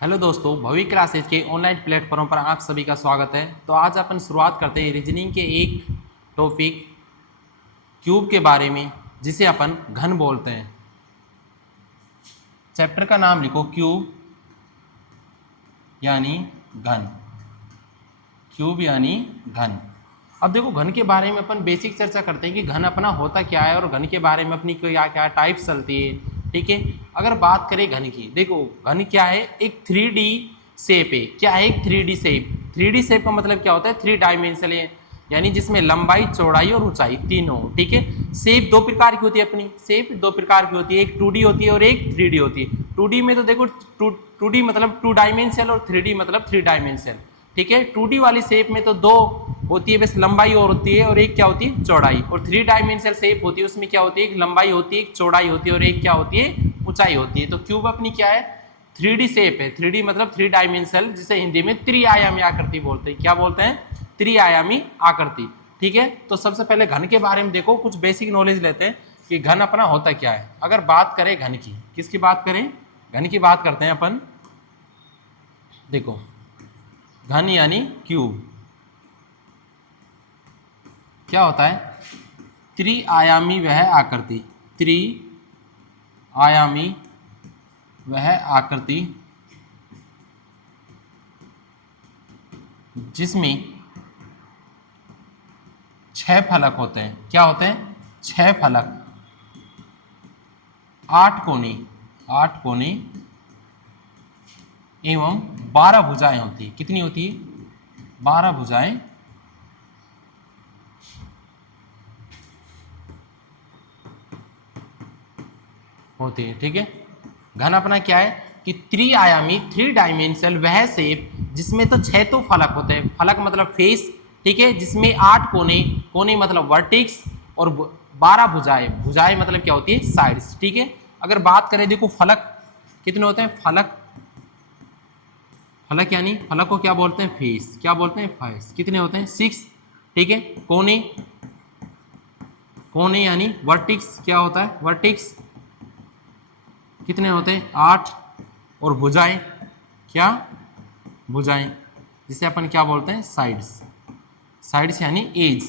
Hello दोस्तों, भवी classes के online platform पर आप सभी का स्वागत है। तो आज अपन शुरुआत करते हैं रीजनिंग के एक टॉपिक क्यूब के बारे में, जिसे अपन घन बोलते हैं। चैप्टर का नाम लिखो क्यूब यानी घन। क्यूब यानी घन। अब देखो, घन के बारे में अपन बेसिक चर्चा करते हैं कि घन अपना होता क्या है और घन के बारे में अपनी क्या क्या टाइप्स चलती है। ठीक है, अगर बात करें घन की, देखो घन क्या है, एक 3D शेप है। क्या है? एक 3D शेप। 3D शेप का मतलब क्या होता है? 3 डायमेंशन है, यानी जिसमें लंबाई, चौड़ाई और ऊंचाई तीनों। ठीक है, शेप दो प्रकार की होती है। अपनी शेप दो प्रकार की होती है, एक 2D होती है और एक 3D होती है। 2D में तो देखो 2D मतलब 2 डायमेंशन और 3D मतलब 3 डायमेंशन। ठीक है, 2D वाली शेप में तो दो होती है बस, लंबाई और होती है, और एक क्या होती है? चौड़ाई। और 3 डायमेंशनल शेप होती है, उसमें क्या होती है? एक लंबाई होती है, एक चौड़ाई होती है और एक क्या होती है? ऊंचाई होती है। तो क्यूब अपनी क्या है? 3D शेप है। 3D मतलब 3 डायमेंशनल, जिसे हिंदी में त्रिआयामी आकृति बोलते हैं। क्या बोलते हैं? त्रिआयामी आकृति। ठीक है, तो सबसे पहले घन के बारे में देखो, कुछ बेसिक नॉलेज लेते हैं कि घन अपना होता क्या है। अगर बात करें घन की, किसकी बात करें? घन की बात करते हैं अपन। देखो, घन यानी क्यूब क्या होता है? त्रिआयामी वह आकृति। त्रिआयामी वह आकृति जिसमें 6 फलक होते हैं। क्या होते हैं? 6 फलक, 8 कोने, 8 कोने एवं 12 भुजाएं होती है। कितनी होती है? 12 भुजाएं होती है। ठीक है, घन अपना क्या है कि त्रिआयामी, 3 डायमेंशनल वह शेप जिसमें तो 6 तो फलक होते हैं। फलक मतलब फेस। ठीक है, जिसमें 8 कोने, कोने मतलब वर्टिक्स, और 12 भुजाएं, भुजाएं मतलब क्या होती है? साइड्स। ठीक है, अगर बात करें, देखो फलक कितने होते हैं? फलक, फलक यानी फलक को क्या बोलते हैं? फेस। क्या बोलते हैं? फेस। कितने होते हैं? 6। ठीक है, कोने, कोने यानी वर्टिक्स। क्या होता है? वर्टिक्स। कितने होते हैं? 8। और भुजाएं, क्या? भुजाएं, जिसे अपन क्या बोलते हैं? साइड्स। साइड्स यानी एज।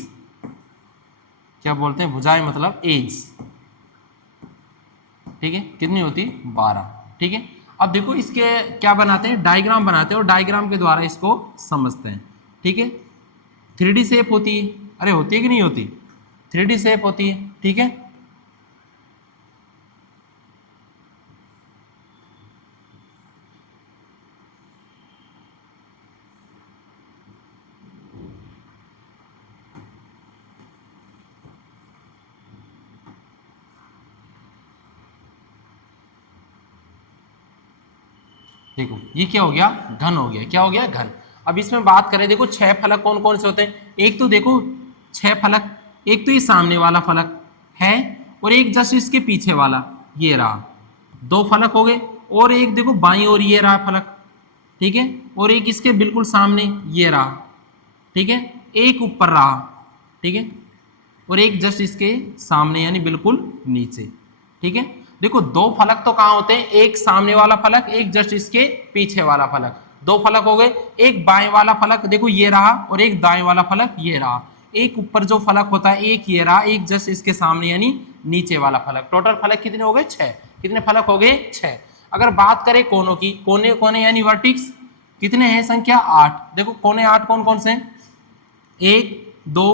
क्या बोलते हैं? भुजाएं मतलब एज। ठीक है, कितनी होती? 12। ठीक है, अब देखो इसके क्या बनाते हैं? डायग्राम बनाते हैं, और डायग्राम के द्वारा इसको समझते हैं। ठीक है, 3D शेप होती है। अरे होती है कि नहीं होती? 3D शेप होती है। ठीक है, देखो ये क्या हो गया? घन हो गया। क्या हो गया? घन। अब इसमें बात करें, देखो 6 फलक कौन कौन से होते हैं? एक तो देखो 6 फलक, एक तो ये सामने वाला फलक है, और एक जस्ट इसके पीछे वाला ये रहा, 2 फलक हो गए। और एक देखो बाईं ओर ये रहा फलक। ठीक है, और एक इसके बिल्कुल सामने ये रहा। ठीक है, एक ऊपर रहा। ठीक है, और एक जस्ट इसके सामने यानी बिल्कुल नीचे। ठीक है, देखो 2 फलक तो कहां होते हैं? एक सामने वाला फलक, एक जस्ट इसके पीछे वाला फलक। 2 फलक हो गए। एक बाएं वाला फलक देखो ये रहा, और एक दाएं वाला फलक ये रहा। एक ऊपर जो फलक होता है एक ये रहा, एक जस्ट इसके सामने यानी नीचे वाला फलक। टोटल फलक कितने हो गए? 6। कितने फलक हो गए? 6। अगर बात करें कोनों की, कोने कोने यानी वर्टिक्स, कितने हैं? संख्या 8। देखो कोने 8 कौन कौन से हैं? 1 2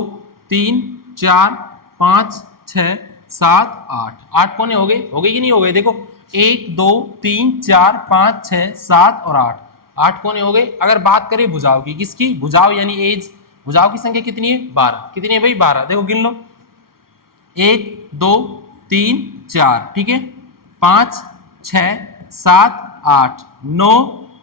3 4 5 6 7 8। 8 कोने हो गए? हो गए कि नहीं हो गए? देखो 1 2 3 4 5 6 7 और 8। 8 कोने हो गए। अगर बात करें भुजाओं की, किसकी? भुजाओं यानी एज। भुजाओं की संख्या कितनी है? 12। कितनी है भाई? 12। देखो गिन लो, 1 2 3 4। ठीक है, 5 6 7 8 9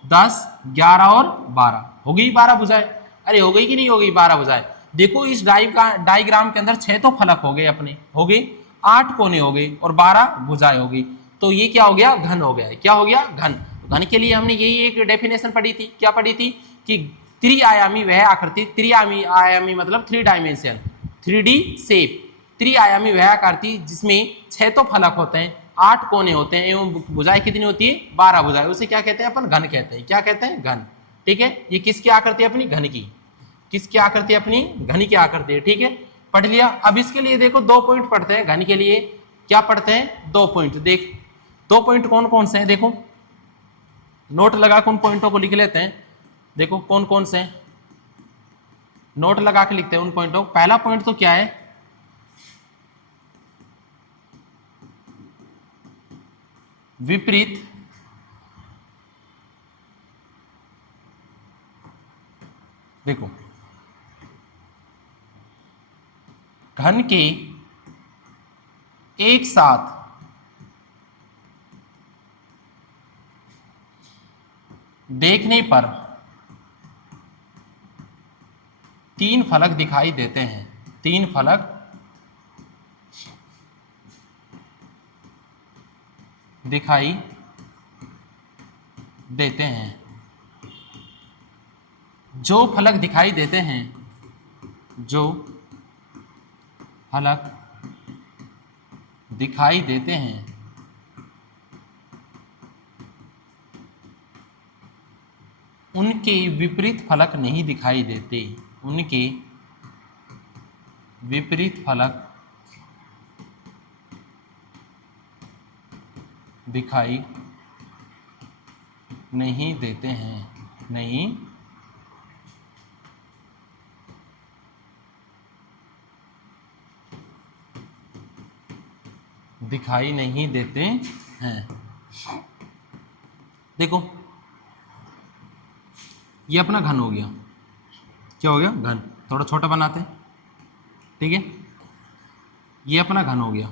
10 11 और 12। हो गई 12 भुजाएं। अरे हो गई कि नहीं हो गई? 12 भुजाएं। देखो इस डायग्राम के अंदर 6 तो फलक हो गए अपने, हो गए 8 कोने हो गए और 12 भुजाएं हो गई। तो ये क्या हो गया? घन हो गया। क्या हो गया? घन। घन के लिए हमने यही एक डेफिनेशन पढ़ी थी। क्या पढ़ी थी? कि त्रिआयामी वह आकृति, त्रिआयामी आयामी मतलब 3 डायमेंशन, 3D शेप त्रिआयामी वह आकृति जिसमें 6 तो फलक होते हैं, 8 कोने होते हैं एवं भुजाएं कितनी होती है, 12 भुजाएं, उसे क्या कहते हैं अपन, घन कहते हैं। क्या कहते हैं, घन। ठीक है, ये किसकी आकृति है, अपनी घन की। किसकी आकृति है, अपनी घन की आकृति है। ठीक है, पढ़ लिया। अब इसके लिए देखो 2 पॉइंट पढ़ते हैं, घन के लिए क्या पढ़ते हैं, 2 पॉइंट। देख 2 पॉइंट कौन कौन से हैं, देखो नोट लगा के उन पॉइंटों को लिख लेते हैं। देखो कौन कौन से हैं, नोट लगा के लिखते हैं उन पॉइंटों। पहला पॉइंट तो क्या है, विपरीत देखो घन के एक साथ देखने पर 3 फलक दिखाई देते हैं। 3 फलक दिखाई देते हैं। जो फलक दिखाई देते हैं, जो फलक दिखाई देते हैं उनके विपरीत फलक नहीं दिखाई देते। उनके विपरीत फलक दिखाई नहीं देते हैं, नहीं दिखाई नहीं देते हैं। देखो ये अपना घन हो गया, क्या हो गया, घन। थोड़ा छोटा बनाते हैं, ठीक है, ये अपना घन हो गया।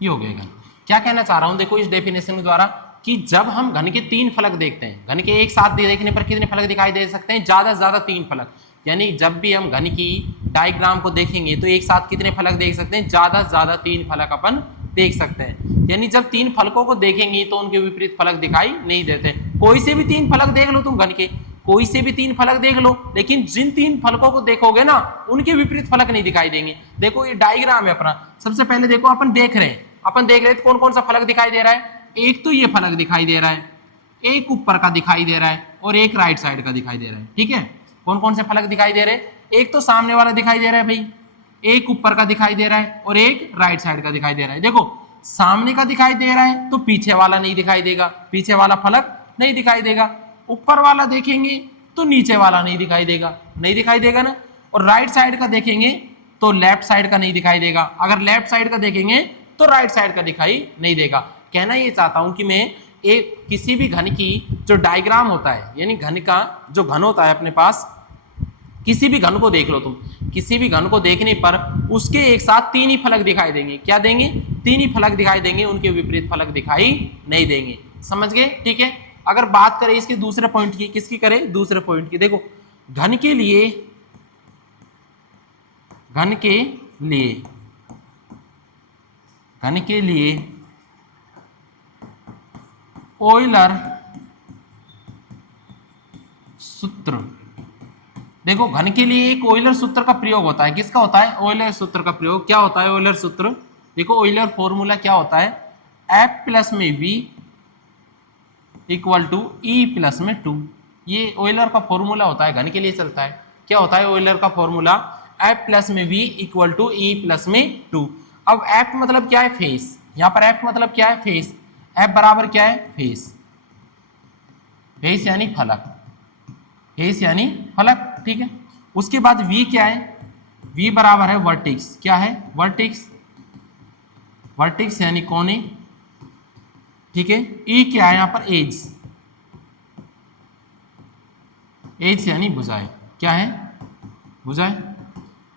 ये हो गया घन। क्या कहना चाह रहा हूं, देखो इस डेफिनेशन के द्वारा कि जब हम घन के 3 फलक देखते हैं, घन के एक साथ देखने पर कितने फलक दिखाई दे सकते हैं, ज्यादा से ज्यादा 3 फलक। यानी जब भी हम घन की डायग्राम को देखेंगे तो एक साथ कितने फलक देख सकते हैं, ज्यादा से ज्यादा 3 फलक अपन देख सकते हैं। यानी जब 3 फलकों को देखेंगे तो उनके विपरीत फलक दिखाई नहीं देते। कोई से भी 3 फलक देख लो तुम घन के, कोई से भी 3 फलक देख लो, लेकिन जिन 3 फलकों को देखोगे ना उनके विपरीत फलक नहीं दिखाई देंगे। देखो ये डायग्राम है अपना। सबसे पहले देखो अपन देख रहे हैं तो कौन कौन सा फलक दिखाई दे रहा है, एक तो ये फलक दिखाई दे रहा है, एक ऊपर का दिखाई दे रहा है और एक राइट साइड का दिखाई दे रहा है। ठीक है, कौन कौन से फलक दिखाई दे रहे हैं, एक तो सामने वाला दिखाई दे रहा है भाई, एक ऊपर का दिखाई दे रहा है और एक राइट साइड का दिखाई दे रहा है। देखो सामने का दिखाई दे रहा है तो पीछे वाला नहीं दिखाई देगा, पीछे वाला फलक नहीं दिखाई देगा। ऊपर वाला देखेंगे तो नीचे वाला नहीं दिखाई देगा, नहीं दिखाई देगा ना। और राइट साइड का देखेंगे तो लेफ्ट साइड का नहीं दिखाई देगा, अगर लेफ्ट साइड का देखेंगे तो राइट साइड का दिखाई नहीं देगा। कहना ये चाहता हूं कि मैं एक किसी भी घन की जो डायग्राम होता है, यानी घन का जो घन होता है अपने पास, किसी भी घन को देख लो तुम, किसी भी घन को देखने पर उसके एक साथ 3 ही फलक दिखाई देंगे। क्या देंगे, 3 ही फलक दिखाई देंगे, उनके विपरीत फलक दिखाई नहीं देंगे। समझ गए, ठीक है। अगर बात करें इसके दूसरे पॉइंट की, किसकी करें, दूसरे पॉइंट की। देखो घन के लिए, घन के लिए, घन के लिए ऑयलर सूत्र। देखो घन के लिए एक ऑयलर सूत्र का प्रयोग होता है। किसका होता है, ऑयलर सूत्र का प्रयोग। क्या होता है ऑयलर सूत्र, देखो ऑयलर फॉर्मूला क्या होता है, F प्लस में V equal to E plus में 2। ये ऑयलर का फॉर्मूला होता है, घन के लिए चलता है। क्या होता है ऑयलर का फॉर्मूला, F प्लस में V equal to E plus में 2। अब F मतलब क्या है, फेस। यहां पर F मतलब क्या है, फेस। F बराबर क्या है, फेस। फेस यानी फलक, फेस यानी फलक, ठीक है। उसके बाद V क्या है, V बराबर है वर्टेक्स। क्या है, वर्टेक्स, वर्टेक्स यानी कोने, ठीक है। E क्या है यहाँ पर, एज, एज यानी भुजाएं। क्या है, भुजाएं,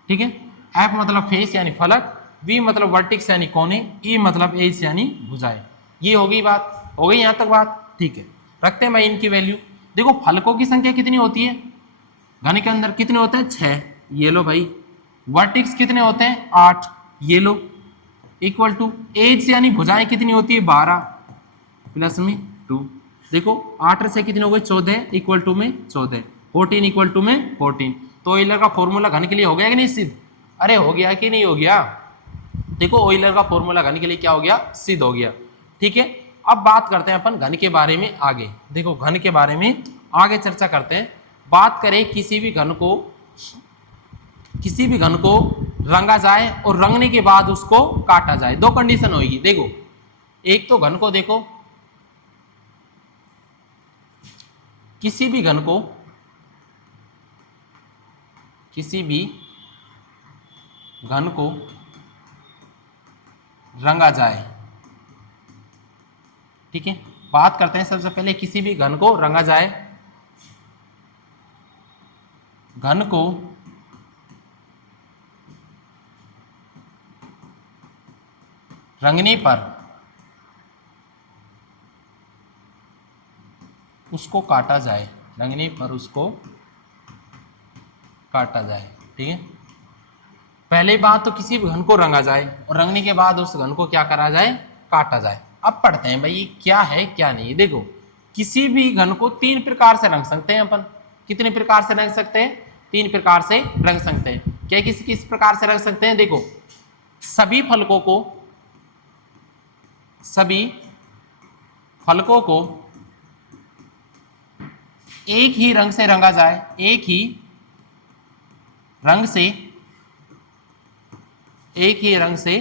ठीक है। F मतलब फेस यानी फलक, V मतलब वर्टेक्स यानी कोने, E मतलब एज यानी भुजाएं। ये हो गई बात, हो गई यहां तक बात, ठीक है। रखते हैं मैं इनकी वैल्यू। देखो फलकों की संख्या कितनी होती है घन के अंदर, कितने होते हैं, 6, ये लो भाई। वर्टेक्स कितने होते हैं, 8, ये लो। इक्वल टू एज यानी भुजाएं कितनी होती है, 12 प्लस में 2। देखो 8 से कितने हो गए 14 इक्वल टू में 14, 14 इक्वल टू में 14। तो ऑयलर का फॉर्मूला घन के लिए हो गया कि नहीं सिद्ध? अरे हो गया कि नहीं हो गया? देखो ऑयलर का फॉर्मूला घन के लिए क्या हो गया? सिद्ध हो गया। ठीक है, अब बात करते हैं अपन घन के बारे में आगे। देखो घन के बारे में आगे चर्चा करते हैं। बात करें किसी भी घन को रंगा जाए और रंगने के बाद उसको काटा जाए, दो कंडीशन होगी। देखो एक तो घन को देखो, किसी भी घन को रंगा जाए। ठीक है, बात करते हैं सबसे पहले किसी भी घन को रंगा जाए। घन को रंगने पर उसको काटा जाए, रंगने पर उसको काटा जाए। ठीक है, पहले बात तो किसी भी घन को रंगा जाए और रंगने के बाद उस घन को क्या करा जाए? काटा जाए। अब पढ़ते हैं भाई ये क्या है क्या नहीं। देखो किसी भी घन को तीन प्रकार से रंग सकते हैं अपन। कितने प्रकार से रंग सकते हैं? तीन प्रकार से रंग सकते हैं। क्या किस प्रकार से रंग सकते हैं? देखो सभी फलकों को एक ही रंग से रंगा जाए, एक ही रंग से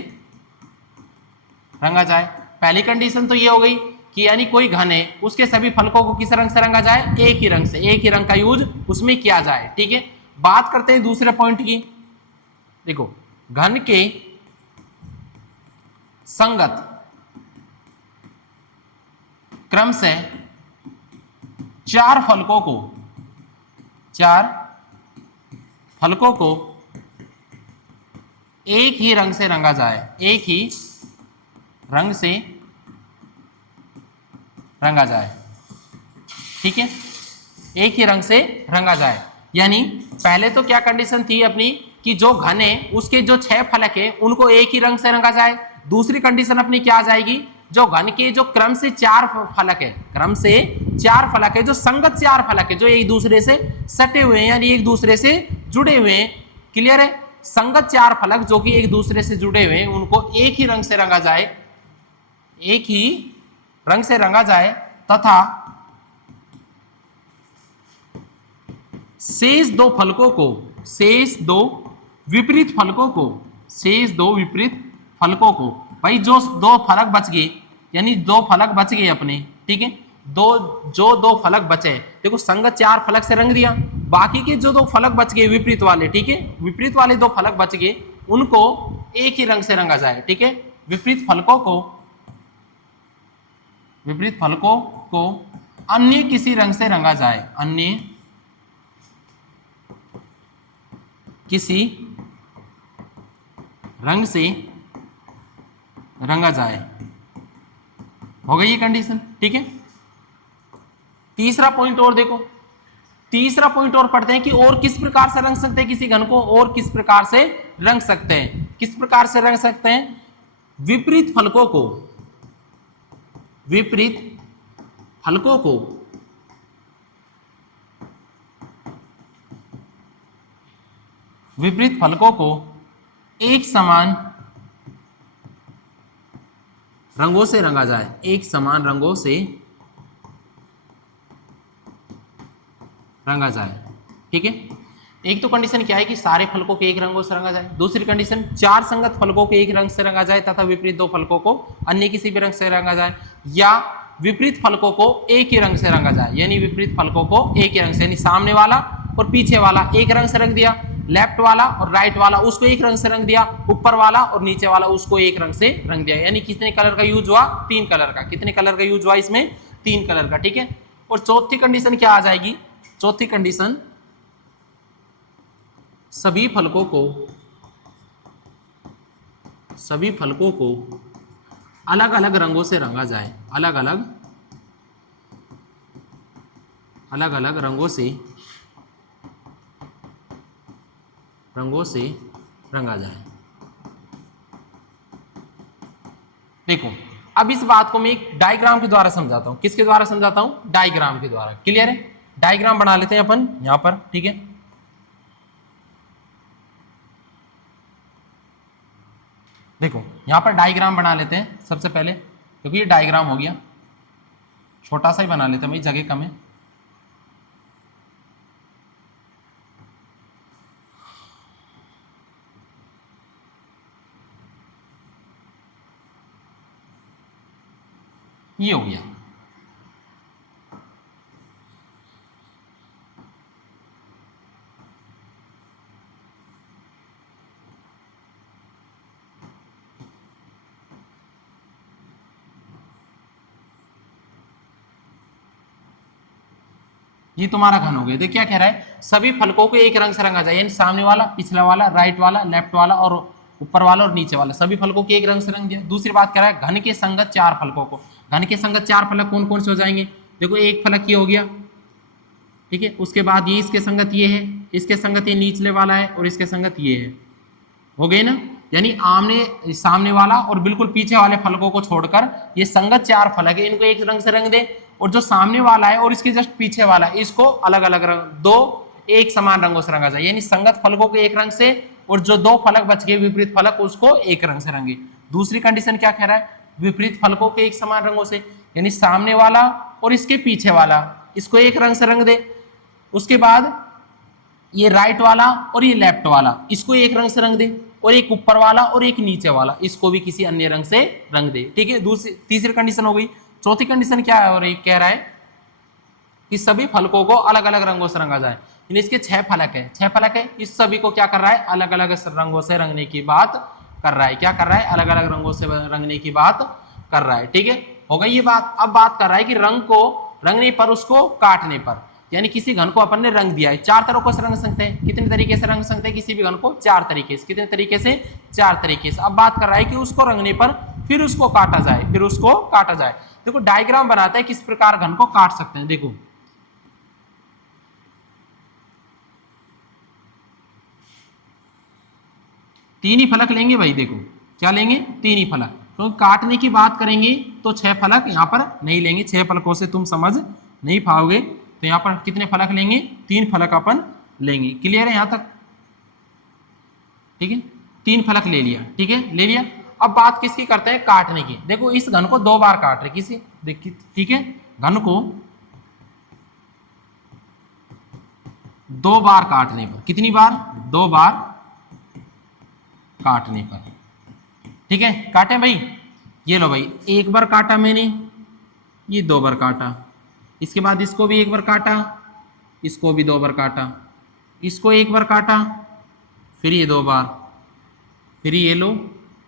रंगा जाए। पहली कंडीशन तो ये हो गई कि यानी कोई घन है उसके सभी फलकों को किस रंग से रंगा जाए? एक ही रंग से, एक ही रंग का यूज उसमें किया जाए। ठीक है, बात करते हैं दूसरे पॉइंट की। देखो घन के संगत क्रम से चार फलकों को एक ही रंग से रंगा जाए, एक ही रंग से रंगा जाए। ठीक है, एक ही रंग से रंगा जाए। यानी पहले तो क्या कंडीशन थी अपनी कि जो घन है उसके जो 6 फलक है उनको एक ही रंग से रंगा जाए। दूसरी कंडीशन अपनी क्या आ जाएगी? जो घन के जो क्रम से 4 फलक है, क्रम से 4 फलक है, जो संगत 4 फलक है, जो एक दूसरे से सटे हुए हैं यानी एक दूसरे से जुड़े हुए हैं। क्लियर है? संगत 4 फलक जो कि एक दूसरे से जुड़े हुए हैं उनको एक ही रंग से रंगा जाए, एक ही रंग से रंगा जाए तथा शेष दो विपरीत फलकों को भाई जो दो फलक बच गए, यानी 2 फलक बच गए अपने। ठीक है, दो फलक बचे, देखो संगत 4 फलक से रंग दिया, बाकी के जो 2 फलक बच गए विपरीत वाले, ठीक है, विपरीत वाले 2 फलक बच गए उनको एक ही रंग से रंगा जाए। ठीक है, विपरीत फलकों को अन्य किसी रंग से रंगा जाए, अन्य किसी रंग से रंगा जाए। हो गई ये कंडीशन। ठीक है, तीसरा पॉइंट और देखो, तीसरा पॉइंट और पढ़ते हैं कि और किस प्रकार से रंग सकते हैं किसी घन को, और किस प्रकार से रंग सकते हैं। किस प्रकार से रंग सकते हैं? विपरीत फलकों को एक समान रंगों से रंगा जाए, एक समान रंगों से रंगा जाए। ठीक है, एक तो कंडीशन क्या है कि सारे फलकों के एक रंगों से रंगा जाए। दूसरी कंडीशन 4 संगत फलकों के एक रंग से रंगा जाए तथा विपरीत 2 फलकों को अन्य किसी भी रंग से रंगा जाए, या विपरीत फलकों को एक ही रंग से रंगा जाए, यानी विपरीत फलकों को एक ही रंग से, यानी सामने वाला और पीछे वाला एक रंग से रंग दिया, लेफ्ट वाला और राइट वाला उसको एक रंग से रंग दिया, ऊपर वाला और नीचे वाला उसको एक रंग से रंग दिया। यानी कितने कलर का यूज हुआ? 3 कलर का। कितने कलर का यूज हुआ इसमें? 3 कलर का। ठीक है, और चौथी कंडीशन क्या आ जाएगी? चौथी कंडीशन सभी फलकों को अलग अलग रंगों से रंगा जाए, अलग अलग रंगों से रंगा जाए। देखो अब इस बात को मैं एक डायग्राम के द्वारा समझाता हूं। किसके द्वारा समझाता हूं? डायग्राम के द्वारा। क्लियर है? डायग्राम बना लेते हैं अपन यहां पर, ठीक है। देखो यहां पर डायग्राम बना लेते हैं सबसे पहले, क्योंकि ये डायग्राम हो गया, छोटा सा ही बना लेते हैं भाई, जगह कम है। ये हो गया। ये तुम्हारा घन हो गया। देखिए क्या कह रहा है, सभी फलकों को एक रंग से रंगा जाए, यानी सामने वाला, पिछला वाला, राइट वाला, लेफ्ट वाला और ऊपर वाला और नीचे वाला, सभी फलकों के एक रंग से रंग दिया। दूसरी बात कह रहा है घन के संगत चार फलकों को। घन के संगत चार फलक कौन कौन से हो जाएंगे? देखो एक फलक ये हो गया, ठीक है। उसके बाद ये इसके संगत ये है, इसके संगत ये निचले वाला है और इसके संगत ये है, हो गए ना। यानी आमने सामने वाला और बिल्कुल पीछे वाले फलकों को छोड़कर ये संगत चार फलक है, इनको एक रंग से रंग दे। और जो सामने वाला है और इसके जस्ट पीछे वाला है, इसको अलग अलग रंग, दो एक समान रंगों से रंगा जाए। यानी संगत फलकों को एक रंग से, और जो दो फलक बच गए विपरीत फलक, उसको एक रंग से रंगे। दूसरी कंडीशन क्या कह रहा है? विपरीत फलकों के एक समान रंगों से, यानी सामने वाला और इसके पीछे वाला, इसको एक रंग से रंग दे। उसके बाद ये राइट वाला और ये लेफ्ट वाला, इसको एक रंग से रंग दे। और एक ऊपर वाला और एक नीचे वाला, इसको भी किसी अन्य रंग से रंग दे, ठीक है। दूसरी तीसरी कंडीशन हो गई। चौथी कंडीशन क्या है? और ये कह रहा है कि सभी फलकों को अलग अलग रंगों से रंगा जाए। यानी इसके 6 फलक है, 6 फलक है, इस सभी को क्या कर रहा है? अलग अलग रंगों से रंगने की बात कर रहा है। क्या कर रहा है? अलग अलग रंगों से रंगने की बात कर रहा है, ठीक है। हो गई ये बात। अब बात कर रहा है कि रंग को रंगने पर, उसको काटने पर, यानी किसी घन को अपन ने रंग दिया है, 4 तरीकों से रंग सकते हैं। कितने तरीके से रंग सकते हैं किसी भी घन को? 4 तरीके से। कितने तरीके से? 4 तरीके से। अब बात कर रहा है कि उसको रंगने पर फिर उसको काटा जाए, फिर उसको काटा जाए। देखो डायग्राम बनाता है किस प्रकार घन को काट सकते हैं। देखो तीन ही फलक लेंगे भाई, देखो क्या लेंगे? तीन ही फलक। तो काटने की बात करेंगे तो 6 फलक यहां पर नहीं लेंगे, 6 फलकों से तुम समझ नहीं पाओगे। तो यहां पर कितने फलक लेंगे? 3 फलक अपन लेंगे। क्लियर है यहां तक? ठीक है, 3 फलक ले लिया, ठीक है, ले लिया। अब बात किसकी करते हैं? काटने की। देखो इस घन को 2 बार काट रहे किसी, देखिए, ठीक है, घन को 2 बार काटने पर, कितनी बार? 2 बार काटने पर, ठीक है। काटे भाई, ये लो भाई, एक बार काटा मैंने, ये 2 बार काटा, इसके बाद इसको भी एक बार काटा, इसको भी 2 बार काटा, इसको एक बार काटा, फिर ये 2 बार, फिर ये लो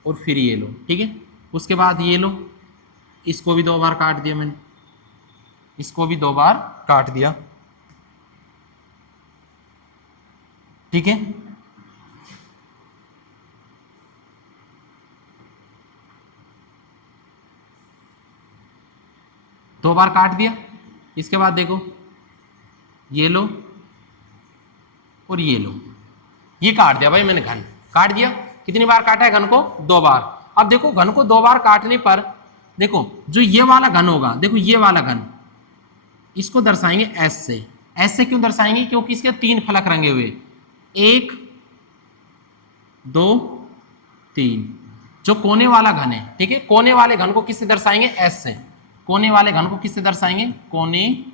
और फिर ये लो, ठीक है। उसके बाद ये लो, इसको भी 2 बार काट दिया मैंने, इसको भी 2 बार काट दिया, ठीक है। दो बार काट दिया। इसके बाद देखो ये लो और ये लो, ये काट दिया भाई मैंने, घन काट दिया। कितनी बार काटा है घन को? 2 बार। अब देखो घन को 2 बार काटने पर, देखो जो ये वाला घन होगा, देखो ये वाला घन, इसको दर्शाएंगे एस से। एस से क्यों दर्शाएंगे? क्योंकि इसके 3 फलक रंगे हुए, 1 2 3, जो कोने वाला घन है, ठीक है। कोने वाले घन को किससे दर्शाएंगे? एस से। कोने वाले घन को किससे दर्शाएंगे? कोने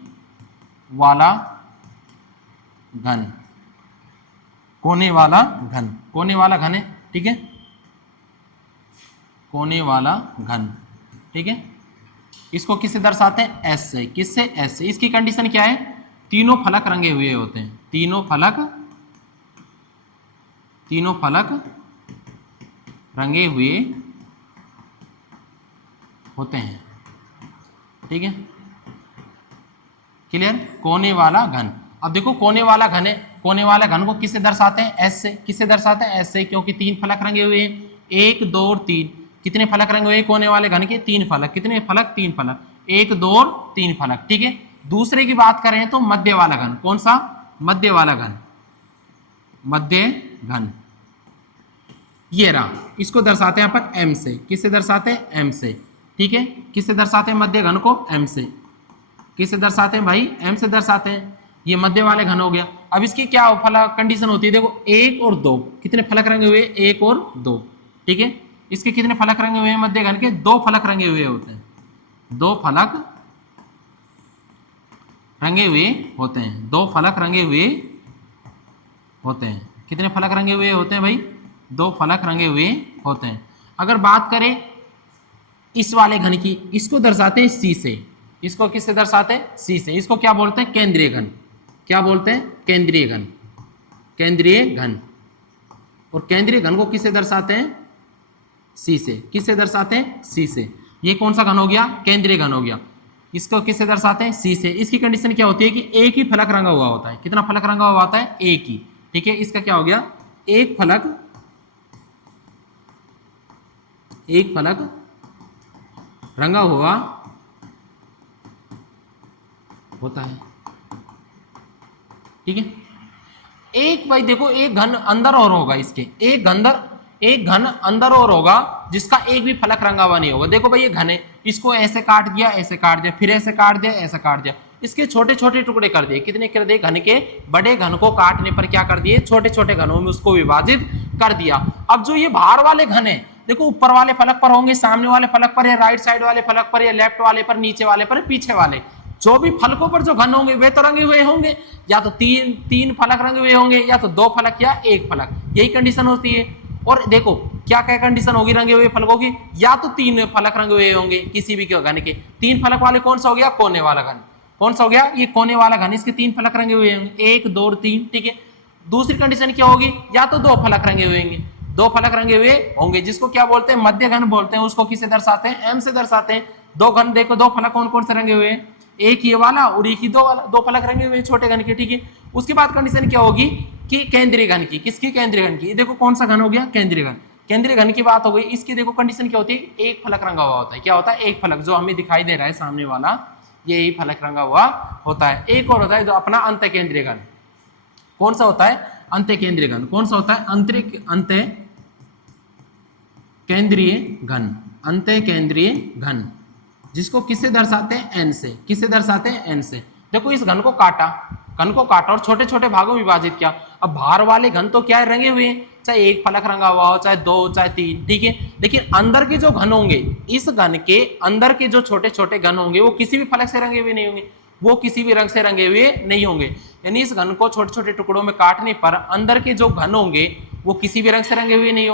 वाला घन, कोने वाला घन, कोने वाला घन है, ठीक है, कोने वाला घन, ठीक है। इसको किससे दर्शाते हैं? एस से। किससे? एस से। इसकी कंडीशन क्या है? तीनों फलक रंगे हुए होते हैं, तीनों फलक रंगे हुए होते हैं, ठीक है, क्लियर। कोने वाला घन। अब देखो कोने वाला घन है, कोने वाला घन को किससे दर्शाते हैं? एस से। किससे दर्शाते हैं? एस से, क्योंकि 3 फलक रंगे हुए हैं, 1 2 और 3। कितने फलक रंगे हुए हैं कोने वाले घन के? 3 फलक। कितने फलक? 3 फलक, 1 2 और 3 फलक, ठीक है। दूसरे की बात करें तो मध्य वाला घन। कौन सा? मध्य वाला घन, मध्य घन, ये रहा, इसको दर्शाते हैं अपन एम से। किससे दर्शाते हैं? एम से, ठीक है, किससे दर्शाते हैं मध्य घन को? m से। किससे दर्शाते हैं भाई? m से दर्शाते हैं। ये मध्य वाले घन हो गया। अब इसकी क्या फलक कंडीशन होती है? देखो 1 और 2 कितने फलक रंगे हुए? 1 और 2। ठीक है, इसके कितने फलक रंगे हुए हैं मध्य घन के? 2 फलक रंगे हुए होते हैं। 2 फलक रंगे हुए होते हैं। 2 फलक रंगे हुए होते हैं। कितने फलक रंगे हुए होते हैं भाई? 2 फलक रंगे हुए होते हैं। अगर बात करें इस वाले घन की, इसको दर्शाते हैं सी से। इसको किससे दर्शाते हैं? सी से। इसको क्या बोलते हैं? केंद्रीय घन। क्या बोलते हैं? केंद्रीय घन। केंद्रीय घन। और केंद्रीय घन को किससे दर्शाते हैं? सी से। किससे दर्शाते हैं? सी से। ये कौन सा घन हो गया? केंद्रीय घन हो गया। इसको किससे दर्शाते हैं? सी से। इसकी कंडीशन क्या होती है कि एक ही फलक रंगा हुआ होता है। कितना फलक रंगा हुआ होता है? एक ही। ठीक है, इसका क्या हो गया? एक फलक रंगा हुआ होता है। ठीक है, एक भाई देखो एक घन अंदर और होगा, इसके एक घन अंदर और होगा जिसका एक भी फलक रंगा हुआ नहीं होगा। देखो भाई ये घन है, इसको ऐसे काट दिया, ऐसे काट दिया, फिर ऐसे काट दिया, ऐसे काट दिया, इसके छोटे छोटे टुकड़े कर दिए। कितने कर दिए? घन के बड़े घन को काटने पर क्या कर दिए? छोटे छोटे घनों में उसको विभाजित कर दिया। अब जो ये बाहर वाले घन है, देखो ऊपर वाले फलक पर होंगे, सामने वाले फलक पर, या राइट साइड वाले फलक पर, या लेफ्ट वाले पर, नीचे वाले पर, पीछे वाले, जो भी फलकों पर जो घन होंगे वे तो रंगे हुए होंगे। या तो तीन फलक रंगे हुए होंगे, या तो 2 फलक या 1 फलक। यही कंडीशन होती है। और देखो क्या क्या कंडीशन होगी रंगे हुए फलकों की? या तो 3 फलक रंगे हुए होंगे किसी भी घन के। 3 फलक वाले कौन सा हो गया? कोने वाला घन। कौन सा हो गया? ये कोने वाला घन। इसके 3 फलक रंगे हुए होंगे, 1 2 3। ठीक है, दूसरी कंडीशन क्या होगी? या तो 2 फलक रंगे हुए होंगे, 2 फलक रंगे हुए होंगे, जिसको क्या बोलते हैं? मध्य घन बोलते हैं। उसको किससे दर्शाते हैं? एम से दर्शाते हैं। 2 घन देखो, 2 फलक कौन कौन से रंगे हुए हैं? एक ये वाला और एक ही 2 फलक रंगे हुए छोटे घन के। ठीक है, उसके बाद कंडीशन क्या होगी कि केंद्रीय घन की। किसकी? केंद्रीय घन की। देखो कौन सा घन हो गया? केंद्रीय घन। केंद्रीय घन की बात हो गई। इसकी देखो कंडीशन क्या होती है? एक फलक रंगा हुआ होता है। क्या होता है? एक फलक, जो हमें दिखाई दे रहा है सामने वाला, यही फलक रंगा हुआ होता है। एक और होता है जो अपना अंत केंद्रीय घन। कौन सा होता है? अंत केंद्रीय घन। कौन सा होता है? अंत केंद्रीय घन। अंत केंद्रीय घन, जिसको किससे दर्शाते हैं? एन से। किससे दर्शाते हैं? एन से। देखो इस घन को काटा और छोटे छोटे भागों में विभाजित किया। अब बाहर वाले घन तो क्या है? रंगे हुए हैं, चाहे एक फलक रंगा हुआ हो, चाहे 2, चाहे 3। ठीक है, लेकिन अंदर के जो घन होंगे, इस घन के अंदर के जो छोटे छोटे घन होंगे, वो किसी भी फलक से रंगे हुए नहीं होंगे, वो किसी भी रंग से रंगे हुए नहीं होंगे। यानी इस घन को छोटे छोटे टुकड़ों में काटने पर अंदर के जो घन होंगे वो किसी भी रंग से रंगे हुए नहीं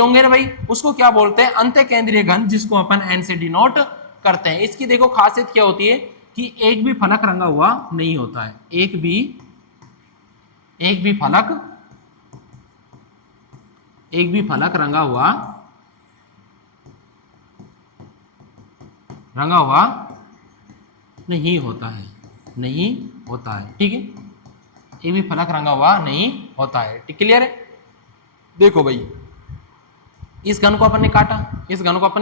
होंगे ना भाई। उसको क्या बोलते हैं? अंत केंद्रीय घन, जिसको अपन एन से डिनोट करते हैं। इसकी देखो खासियत क्या होती है कि एक भी फलक रंगा हुआ नहीं होता है। एक भी फलक रंगा हुआ नहीं होता है। ठीक है, एक भी फलक रंगा हुआ नहीं होता है। ठीक, क्लियर है? देखो भाई इस घन को अपन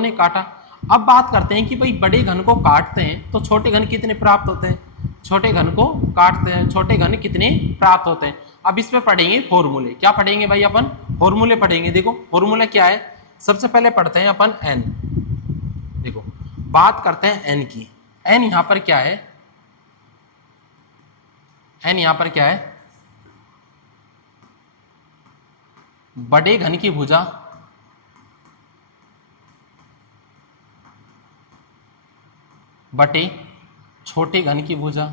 ने काटा, अब बात करते हैं कि भाई बड़े घन को काटते हैं तो छोटे घन कितने प्राप्त होते हैं? छोटे घन को काटते हैं, छोटे घन कितने प्राप्त होते हैं? अब इसमें पढ़ेंगे फॉर्मूले। क्या पढ़ेंगे भाई? अपन फॉर्मूले पढ़ेंगे। देखो फॉर्मूला क्या है? सबसे पहले पढ़ते हैं अपन एन। देखो बात करते हैं एन की। एन यहां पर क्या है? एन यहां पर क्या है? बड़े घन की भुजा बटे छोटे घन की भुजा।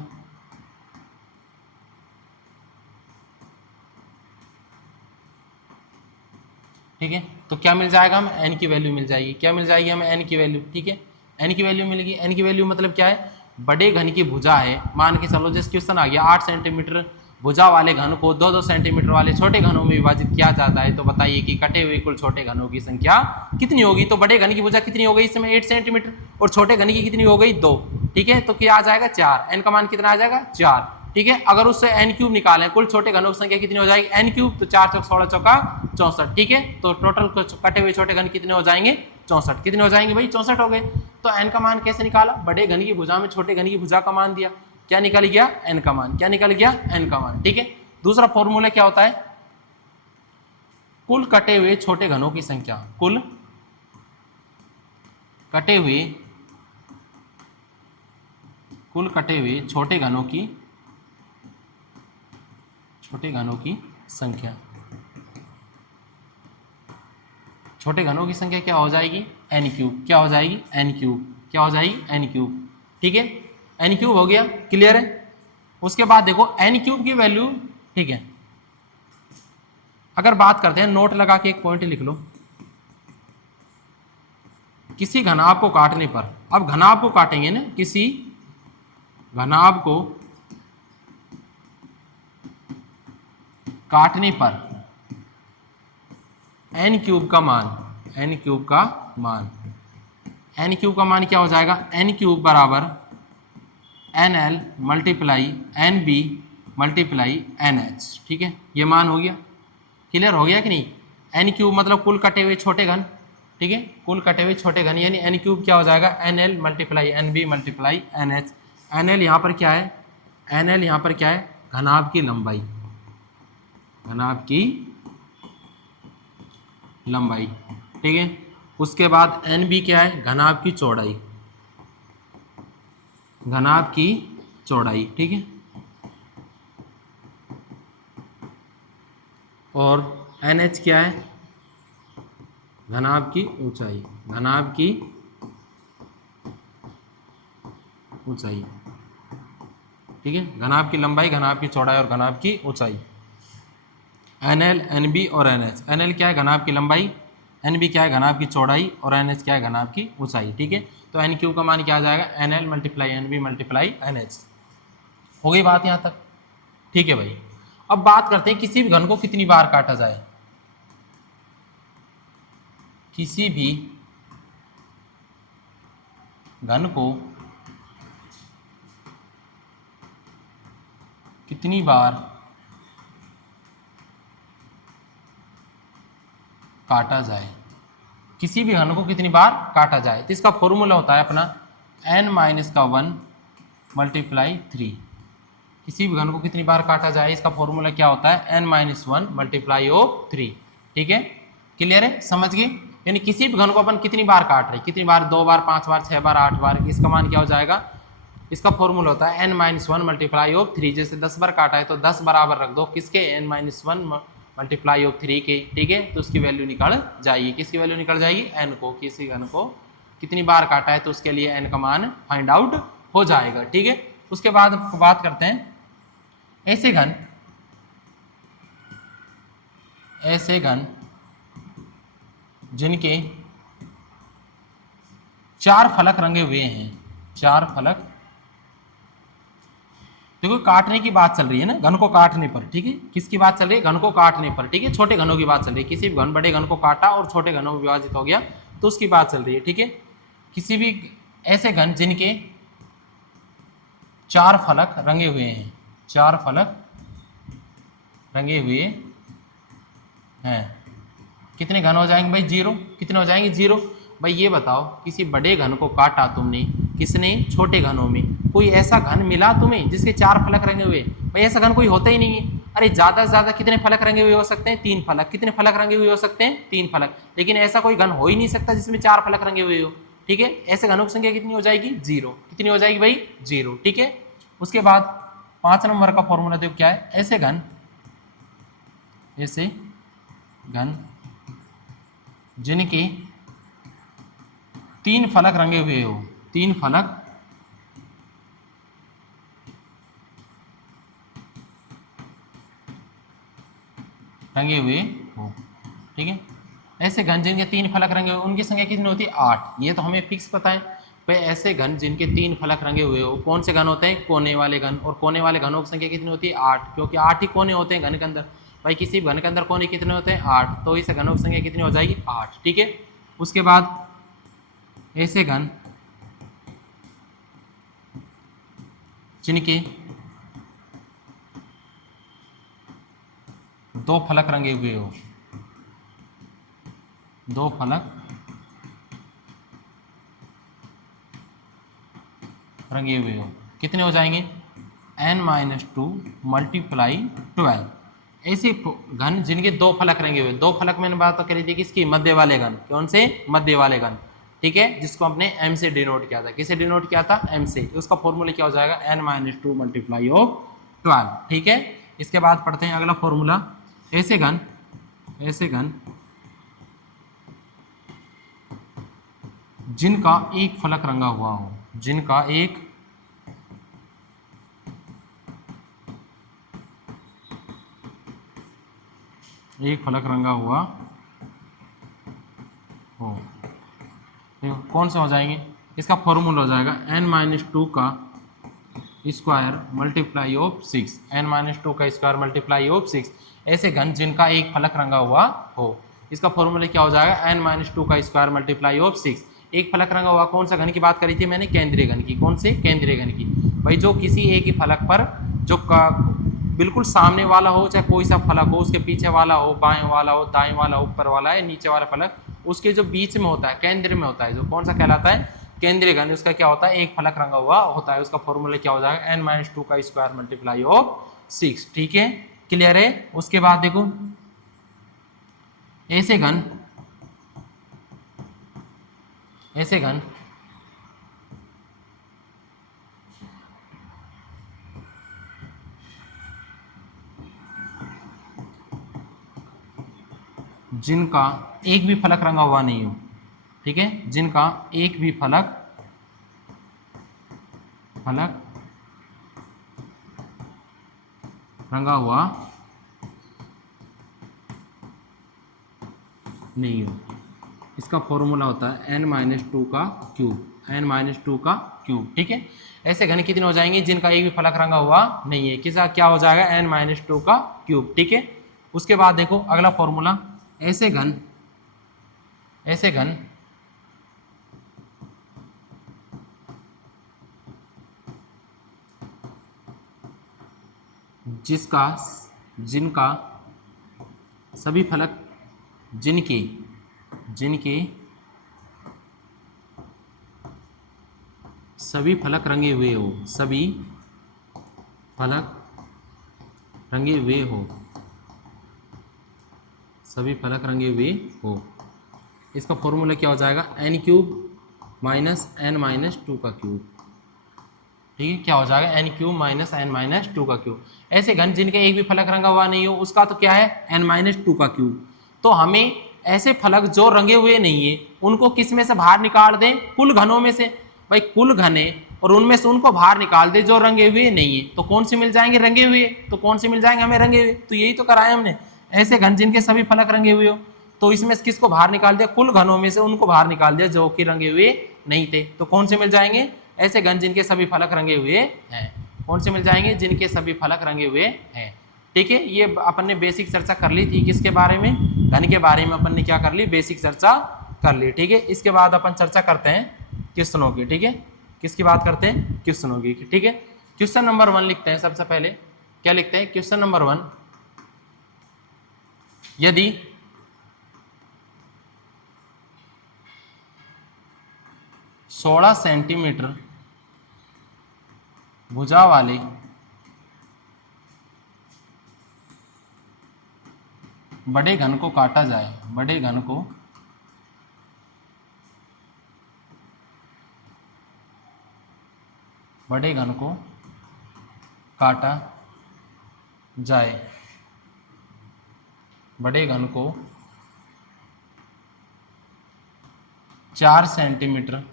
ठीक है, तो क्या मिल जाएगा? हमें एन की वैल्यू मिल जाएगी। क्या मिल जाएगी हमें? एन की वैल्यू। ठीक है, एन की वैल्यू मिलेगी। एन की वैल्यू मतलब क्या है? बड़े घन की भुजा है, मान के चलो जैसे क्वेश्चन आ गया 8 सेंटीमीटर भुजा वाले घन को 2-2 सेंटीमीटर वाले छोटे घनों में विभाजित किया जाता है, तो बताइए कि कटे हुए कुल छोटे घनों की संख्या कितनी होगी? तो बड़े घन की भुजा कितनी हो गई इसमें? 8 सेंटीमीटर, और छोटे घन की कितनी हो गई? 2। ठीक है, तो क्या आ जाएगा? 4। एन का मान कितना आ जाएगा? 4। ठीक है, अगर उससे एन क्यूब निकालें, कुल छोटे घनों की संख्या कितनी हो जाएगी? एन क्यूब, तो 4 चौक 16 चौका 64। ठीक है, तो टोटल कटे हुए छोटे घन कितने हो जाएंगे? 64। कितने हो जाएंगे भाई? 64 हो गए। तो एन का मान कैसे निकाला? बड़े घन की भुजा में छोटे घन की भुजा का मान दिया, क्या निकल गया? एन का मान। क्या निकल गया? एन का मान। ठीक है, दूसरा फॉर्मूला क्या होता है? कुल कटे हुए छोटे घनों की संख्या। कुल कटे हुए छोटे घनों की संख्या। छोटे घनों की संख्या क्या हो जाएगी? N cube. क्या हो जाएगी? N cube. क्या हो जाएगी? N cube. ठीक है, एन क्यूब हो गया, क्लियर है। उसके बाद देखो एन क्यूब की वैल्यू, ठीक है, अगर बात करते हैं, नोट लगा के एक पॉइंट लिख लो, किसी घनाभ को काटने पर, अब घनाभ को काटेंगे ना, किसी घनाभ को काटने पर एन क्यूब का मान, एन क्यूब का मान, एन क्यूब का मान क्या हो जाएगा? एन क्यूब बराबर n l multiply n b multiply n h. ठीक है, ये मान हो गया, क्लियर हो गया कि नहीं? एन क्यूब मतलब कुल कटे हुए छोटे घन, ठीक है, कुल कटे हुए छोटे घन, यानी एन क्यूब क्या हो जाएगा? N l multiply n b multiply n h. N l यहाँ पर क्या है? एन एल यहाँ पर क्या है? घनाभ की लंबाई, घनाभ की लंबाई, ठीक है। उसके बाद एन बी क्या है? घनाभ की चौड़ाई, घनाभ की चौड़ाई, ठीक है। और एन एच क्या है? घनाभ की ऊंचाई, घनाभ की ऊंचाई, ठीक है। घनाभ की लंबाई, घनाभ की चौड़ाई और घनाभ की ऊंचाई। एन एल, एन बी और एन एच। एन एल क्या है? घनाभ की लंबाई, एन बी क्या है? घनाभ की चौड़ाई और एन एच क्या है? घनाभ की ऊंचाई, ठीक है। तो एन क्यूब का मान क्या आ जाएगा? N l multiply n b multiply n h. हो गई बात यहाँ तक? ठीक है भाई। अब बात करते हैं किसी भी घन को कितनी बार काटा जाए। किसी भी घन को कितनी बार काटा जाए, किसी भी घन को कितनी बार काटा जाए, तो इसका फॉर्मूला होता है अपना n माइनस का 1 मल्टीप्लाई 3। किसी भी घन को कितनी बार काटा जाए, इसका फॉर्मूला क्या होता है? n minus 1 multiply of 3। ठीक है, क्लियर है, समझ गए? यानी किसी भी घन को अपन कितनी बार काट रहे हैं, कितनी बार? 2 बार, 5 बार, 6 बार, 8 बार, इसका मान क्या हो जाएगा? इसका फॉर्मूला होता है n माइनस 1 मल्टीप्लाई ऑफ 3। जैसे 10 बार काटा है तो 10 बराबर रख दो किसके? n माइनस 1 मल्टीप्लाई ऑफ 3 के, ठीक है। तो उसकी वैल्यू निकल जाएगी, किसकी वैल्यू निकल जाएगी? n को। किसी घन को कितनी बार काटा है तो उसके लिए n का मान फाइंड आउट हो जाएगा, ठीक है। उसके बाद बात करते हैं ऐसे घन, ऐसे घन जिनके 4 फलक रंगे हुए हैं, 4 फलक। देखो काटने की बात चल रही है ना, घन को काटने पर, ठीक है। किसकी बात चल रही है? घन को काटने पर, ठीक है। छोटे घनों की बात चल रही है, किसी भी घन बड़े घन को काटा और छोटे घनों में विभाजित हो गया तो उसकी बात चल रही है, ठीक है। किसी भी ऐसे घन जिनके 4 फलक रंगे हुए हैं, 4 फलक रंगे हुए हैं, कितने घन हो जाएंगे भाई? 0। कितने हो जाएंगे? 0। भाई ये बताओ, किसी बड़े घन को काटा तुमने, किसने? छोटे घनों में। कोई ऐसा घन मिला तुम्हें जिसके 4 फलक रंगे हुए? भाई ऐसा घन कोई होता ही नहीं है। अरे ज्यादा से ज्यादा कितने फलक रंगे हुए हो सकते हैं? 3 फलक। कितने फलक रंगे हुए हो सकते हैं? 3 फलक। लेकिन ऐसा कोई घन हो ही नहीं सकता जिसमें 4 फलक रंगे हुए हो, ठीक है। ऐसे घनों की संख्या कितनी हो जाएगी? 0। कितनी हो जाएगी भाई? 0, ठीक है। उसके बाद 5 नंबर का फॉर्मूला देखो क्या है? ऐसे घन, ऐसे घन जिनके 3 फलक रंगे हुए हो, 3 फलक रंगे हुए हो, ठीक है। ऐसे घन जिनके 3 फलक रंगे हुए, उनकी संख्या कितनी होती है? 8। ये तो हमें फिक्स पता है भाई। ऐसे घन जिनके 3 फलक रंगे हुए हो, कौन से घन होते हैं? कोने वाले घन। और कोने वाले घनों की संख्या कितनी होती है? 8, क्योंकि 8 ही कोने होते हैं घन के अंदर। भाई किसी भी घन के अंदर कोने कितने होते हैं? 8। तो इस घनों की संख्या कितनी हो जाएगी? 8, ठीक है। उसके बाद ऐसे घन जिनके 2 फलक रंगे हुए हो, 2 फलक रंगे हुए हो, कितने हो जाएंगे? n minus 2 multiply 12। ऐसे घन जिनके 2 फलक रंगे हुए, 2 फलक मैंने बात तो करी थी किसकी? मध्य वाले घन। कौन से? मध्य वाले घन, ठीक है, जिसको हमने m से डिनोट किया था। किसे डिनोट किया था? m से। उसका फॉर्मूला क्या हो जाएगा? n-2 multiply of 12। ठीक है, इसके बाद पढ़ते हैं अगला फॉर्मूला। ऐसे घन जिनका एक फलक रंगा हुआ हो, जिनका एक फलक रंगा हुआ हो, कौन से हो जाएंगे? इसका फॉर्मूला हो जाएगा n-2 का स्क्वायर मल्टीप्लाई ऑफ 6, n-2 का स्क्वायर मल्टीप्लाई ऑफ 6। ऐसे घन जिनका एक फलक रंगा हुआ हो, इसका फॉर्मूला क्या हो जाएगा? n-2 का स्क्वायर मल्टीप्लाई ऑफ 6। एक फलक रंगा हुआ कौन सा घन की बात करी थी मैंने? केंद्रीय घन की। कौन से? केंद्रीय घन की। भाई जो किसी एक ही फलक पर जो बिल्कुल सामने वाला हो, चाहे कोई सा फलक हो, उसके पीछे वाला हो, बाएं वाला हो, दाएं वाला, ऊपर वाला है, नीचे वाला फलक, उसके जो बीच में होता है, केंद्र में होता है, जो कौन सा कहलाता है? केंद्रीय घन। उसका क्या होता है? एक फलक रंगा हुआ होता है। उसका फॉर्मूला क्या हो जाएगा? n-2 का स्क्वायर मल्टीप्लाई ऑफ 6। ठीक है, क्लियर है? उसके बाद देखो ऐसे घन जिनका एक भी फलक रंगा हुआ नहीं हो, ठीक है, जिनका एक भी फलक रंगा हुआ नहीं हो, इसका फॉर्मूला होता है n-2 का क्यूब, n-2 का क्यूब। ठीक है, ऐसे घन कितने हो जाएंगे? जिनका एक भी फलक रंगा हुआ नहीं है, किसका क्या हो जाएगा? n-2 का क्यूब। ठीक है, उसके बाद देखो अगला फॉर्मूला। ऐसे घन जिनका सभी फलक जिनके सभी फलक रंगे हुए हो, सभी फलक रंगे हुए हो, इसका फॉर्मूला क्या हो जाएगा? n³ माइनस n-2 का क्यूब। ठीक है, क्या हो जाएगा? n³ माइनस n-2 का क्यूब। ऐसे घन जिनके एक भी फलक रंगा हुआ नहीं हो, उसका तो क्या है? n-2 का क्यूब। तो हमें ऐसे फलक जो रंगे हुए नहीं है उनको किस में से बाहर निकाल दें? कुल घनों में से। भाई कुल घने और उनमें से उनको बाहर निकाल दे जो रंगे हुए नहीं है, तो कौन से मिल जाएंगे? रंगे हुए। तो कौन से मिल जाएंगे हमें? रंगे हुए। तो यही तो कराया हमने। ऐसे घन जिनके सभी फलक रंगे हुए हो, तो इसमें से किसको बाहर निकाल दिया? कुल घनों में से उनको बाहर निकाल दिया जो कि रंगे हुए नहीं थे। तो कौन से मिल जाएंगे? ऐसे घन जिनके सभी फलक रंगे हुए हैं। कौन से मिल जाएंगे? जिनके सभी फलक रंगे हुए हैं। ठीक है, ये अपन ने बेसिक चर्चा कर ली थी। किसके बारे में? घन के बारे में अपन ने क्या कर ली? बेसिक चर्चा कर ली। ठीक है, इसके बाद अपन चर्चा करते हैं क्वेश्चनों की। ठीक है, किसकी बात करते हैं? क्वेश्चनों की। ठीक है, क्वेश्चन नंबर 1 लिखते हैं। सबसे पहले क्या लिखते हैं? क्वेश्चन नंबर 1, यदि सोलह सेंटीमीटर भुजा वाले बड़े घन को काटा जाए, बड़े घन को काटा जाए, बड़े घन को 4 सेंटीमीटर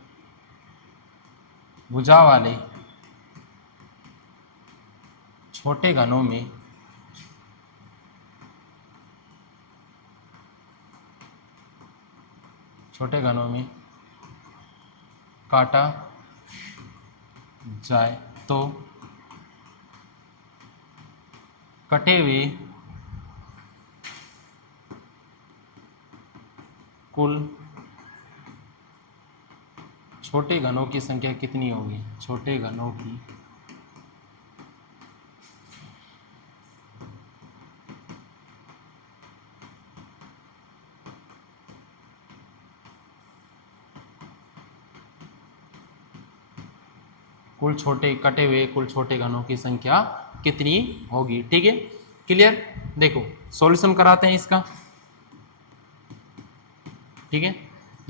भुजा वाले छोटे घनों में काटा जाए तो कटे हुए कुल छोटे घनों की संख्या कितनी होगी? छोटे घनों की कटे हुए कुल छोटे घनों की संख्या कितनी होगी? ठीक है, क्लियर? देखो सॉल्यूशन कराते हैं इसका। ठीक है,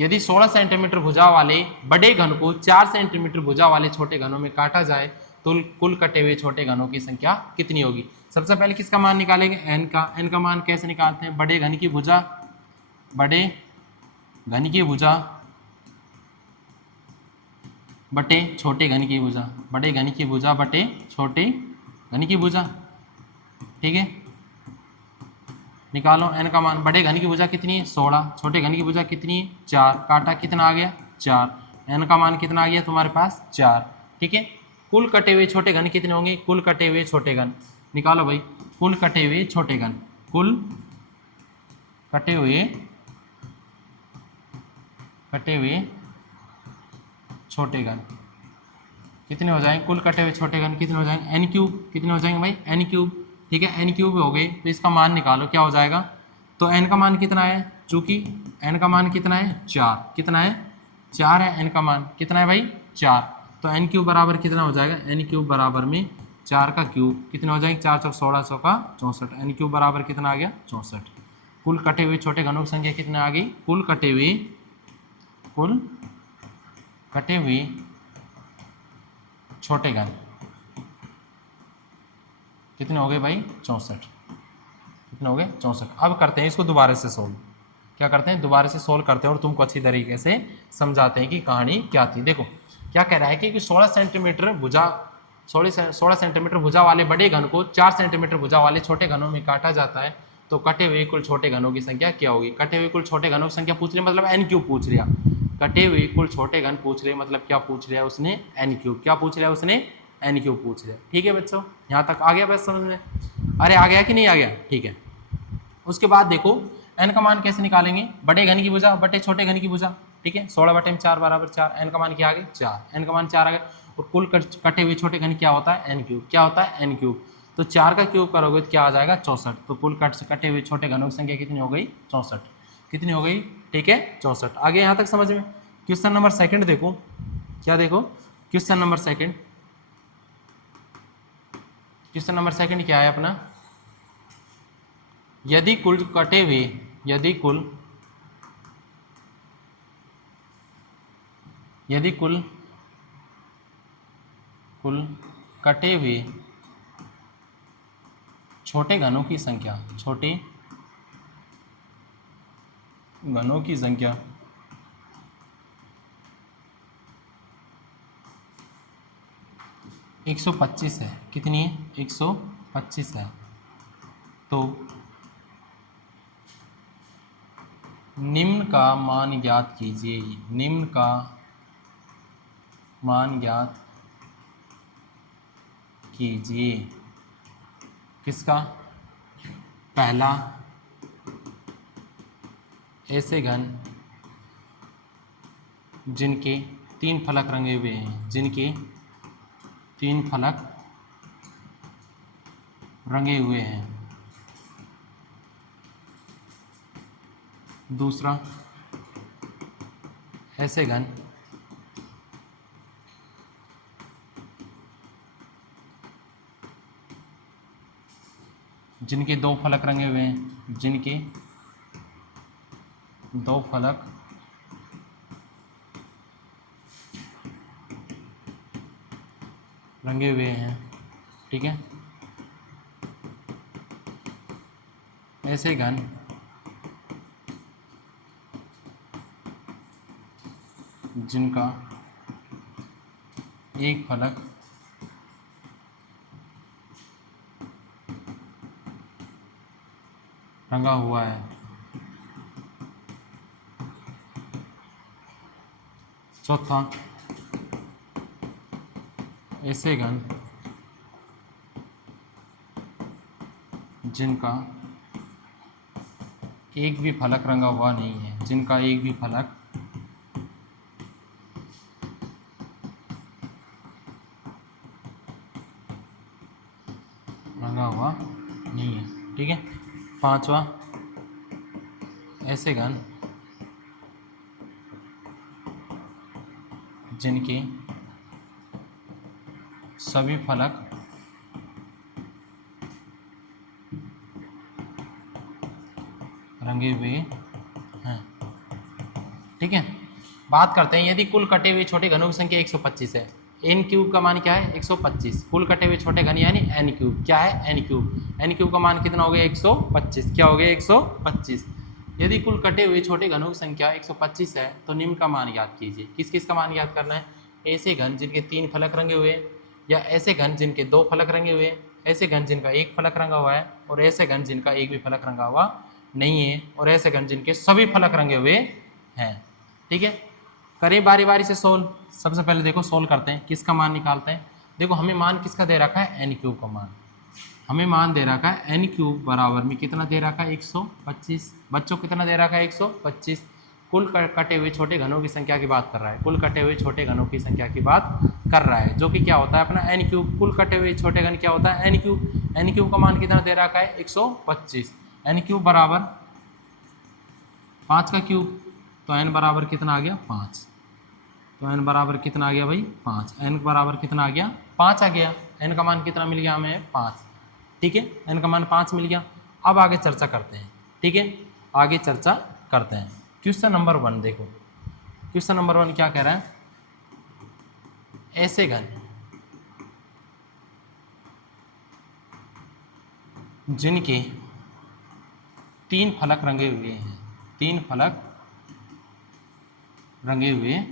यदि 16 सेंटीमीटर भुजा वाले बड़े घन को 4 सेंटीमीटर भुजा वाले छोटे घनों में काटा जाए तो कुल कटे हुए छोटे घनों की संख्या कितनी होगी। सबसे पहले किसका मान निकालेंगे, एन का। एन का मान कैसे निकालते हैं, बड़े घन की भुजा, बड़े घन की भुजा बटे छोटे घन की भुजा, बड़े घन की भुजा बटे छोटे घन की भुजा। ठीक है, निकालो एन का मान। बड़े घन की भुजा कितनी है 16, छोटे घन की भुजा कितनी है 4, काटा कितना आ गया 4, एन का मान कितना आ गया तुम्हारे पास 4। ठीक है, कुल कटे हुए छोटे घन कितने होंगे, कुल कटे हुए छोटे घन निकालो भाई, कुल कटे हुए छोटे घन, कुल कटे हुए छोटे घन कितने हो जाएंगे, कुल कटे हुए छोटे घन कितने हो जाएंगे, एन क्यूब। कितने हो जाएंगे भाई, एन क्यूब। ठीक है, एन क्यूब हो गए तो इसका मान निकालो क्या हो जाएगा। तो एन का मान कितना है, चूंकि एन का मान कितना है 4, कितना है 4 है, एन का मान कितना है भाई 4, तो एन क्यूब बराबर कितना हो जाएगा, एन क्यूब बराबर में 4 का क्यूब कितने हो जाएंगे, 4 चौक 16, 100 का 64, एन क्यूब बराबर कितना आ गया 64। कुल कटे हुए छोटे घनों की संख्या कितने आ गई, कुल कटे हुए छोटे घन कितने हो गए भाई 64, कितने हो गए 64। अब करते हैं इसको दोबारा से सोल्व। क्या करते हैं, दोबारा से सोल्व करते हैं और तुमको अच्छी तरीके से समझाते हैं कि कहानी क्या थी। देखो क्या कह रहा है कि 16 सेंटीमीटर भुजा 16 सेंटीमीटर भुजा वाले बड़े घन को 4 सेंटीमीटर भुजा वाले छोटे घनों में काटा जाता है तो कटे हुए कुल छोटे घनों की संख्या क्या होगी। कटे हुए कुल छोटे घनों की संख्या पूछ रही, मतलब एन क्यूब पूछ लिया। कटे हुए कुल छोटे घन पूछ रहे, मतलब क्या पूछ लिया उसने, एन क्यूब। क्या पूछ लिया उसने, एन क्यूब पूछ लिया। ठीक है बच्चों, यहाँ तक आ गया बस समझ में, अरे आ गया कि नहीं आ गया। ठीक है, उसके बाद देखो एन का मान कैसे निकालेंगे, बड़े घन की भुजा बटे छोटे घन की भुजा। ठीक है, 16 बटे में 4 बराबर 4, एन का मान क्या आ गया 4, एन का मान 4 आ गया। और कुल कटे हुए छोटे घन क्या होता है, एन क्यूब। क्या होता है, एन क्यूब। तो 4 का क्यूब करोगे तो क्या आ जाएगा 64। तो कुल कटे हुए छोटे घनों की संख्या कितनी हो गई 64, कितनी हो गई, ठीक है 64। आगे यहाँ तक समझ में। क्वेश्चन नंबर सेकंड देखो, क्या देखो question number second, question number second क्या है अपना, यदि कुल कटे हुए यदि कुल कटे हुए छोटे घनों की संख्या 125 है, कितनी है 125 है, तो निम्न का मान ज्ञात कीजिए। निम्न का मान ज्ञात कीजिए किसका, पहला ऐसे घन जिनके 3 फलक रंगे हुए हैं, जिनके 3 फलक रंगे हुए हैं। दूसरा ऐसे घन जिनके 2 फलक रंगे हुए हैं, जिनके 2 फलक रंगे हुए हैं। ठीक है, ऐसे घन जिनका एक फलक रंगा हुआ है। चौथा ऐसे घन जिनका एक भी फलक रंगा हुआ नहीं है, जिनका एक भी फलक रंगा हुआ नहीं है। ठीक है, पांचवा ऐसे घन जिनके सभी फलक रंगे हुए हैं। ठीक है। बात करते हैं यदि कुल कटे हुए छोटे घनों की संख्या 125 है, एन क्यूब का मान क्या है 125, कुल कटे हुए छोटे घन यानी एन क्यूब, क्या है एन क्यूब, एन क्यूब का मान कितना हो गया 125, क्या हो गया 125। यदि कुल कटे हुए छोटे घनों की संख्या 125 है तो निम्न का मान याद कीजिए। किस किस का मान याद करना है? ऐसे घन जिनके 3 फलक रंगे हुए हैं, या ऐसे घन जिनके 2 फलक रंगे हुए हैं, ऐसे घन जिनका 1 फलक रंगा हुआ है, और ऐसे घन जिनका एक भी फलक रंगा हुआ नहीं है, और ऐसे घन जिनके सभी फलक रंगे हुए हैं। ठीक है, करें बारी बारी से सोल्व। सबसे पहले देखो सोल्व करते हैं, किसका मान निकालते हैं। देखो हमें मान किसका दे रखा है, एन क्यूब का मान हमें मान दे रखा है, एन क्यूब बराबर में कितना दे रखा है 125। बच्चों कितना दे रखा है 125। कुल कटे हुए छोटे घनों की संख्या की बात कर रहा है, कुल कटे हुए छोटे घनों की संख्या की बात कर रहा है, जो कि क्या होता है अपना एन क्यूब। कुल कटे हुए छोटे घन क्या होता है एन क्यूब। एन क्यूब का मान कितना दे रखा है 125। एन क्यूब बराबर 5 का क्यूब, तो एन बराबर कितना आ गया 5। तो एन बराबर कितना आ गया भाई 5। एन बराबर कितना आ गया 5 आ गया। एन का मान कितना मिल गया हमें 5। ठीक है, एन का मान 5 मिल गया। अब आगे चर्चा करते हैं। ठीक है, आगे चर्चा करते हैं। क्वेश्चन नंबर 1 देखो, क्वेश्चन नंबर 1 क्या कह रहा है, ऐसे घन जिनके 3 फलक रंगे हुए हैं, 3 फलक रंगे हुए हैं,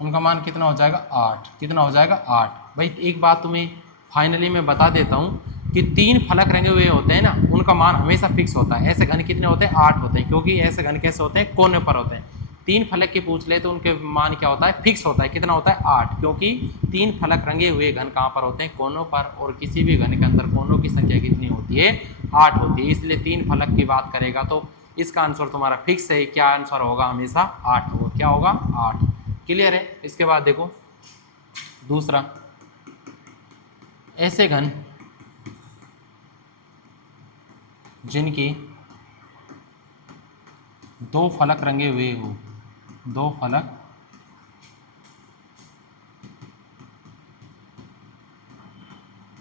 उनका मान कितना हो जाएगा 8। कितना हो जाएगा 8। भाई एक बात तुम्हें फाइनली मैं बता देता हूँ कि 3 फलक रंगे हुए होते हैं ना, उनका मान हमेशा फिक्स होता है। ऐसे घन कितने होते हैं 8 होते हैं, क्योंकि ऐसे घन कैसे होते हैं कोने पर होते हैं। 3 फलक की पूछ ले तो उनके मान क्या होता है फिक्स होता है। कितना होता है 8, क्योंकि 3 फलक रंगे हुए घन कहाँ पर होते हैं कोनों पर, और किसी भी घन के अंदर कोनों की संख्या कितनी होती है 8 होती है। इसलिए 3 फलक की बात करेगा तो इसका आंसर तुम्हारा फिक्स है। क्या आंसर होगा हमेशा 8 होगा। क्या होगा 8। क्लियर है। इसके बाद देखो दूसरा, ऐसे घन जिनके 2 फलक रंगे हुए हो, 2 फलक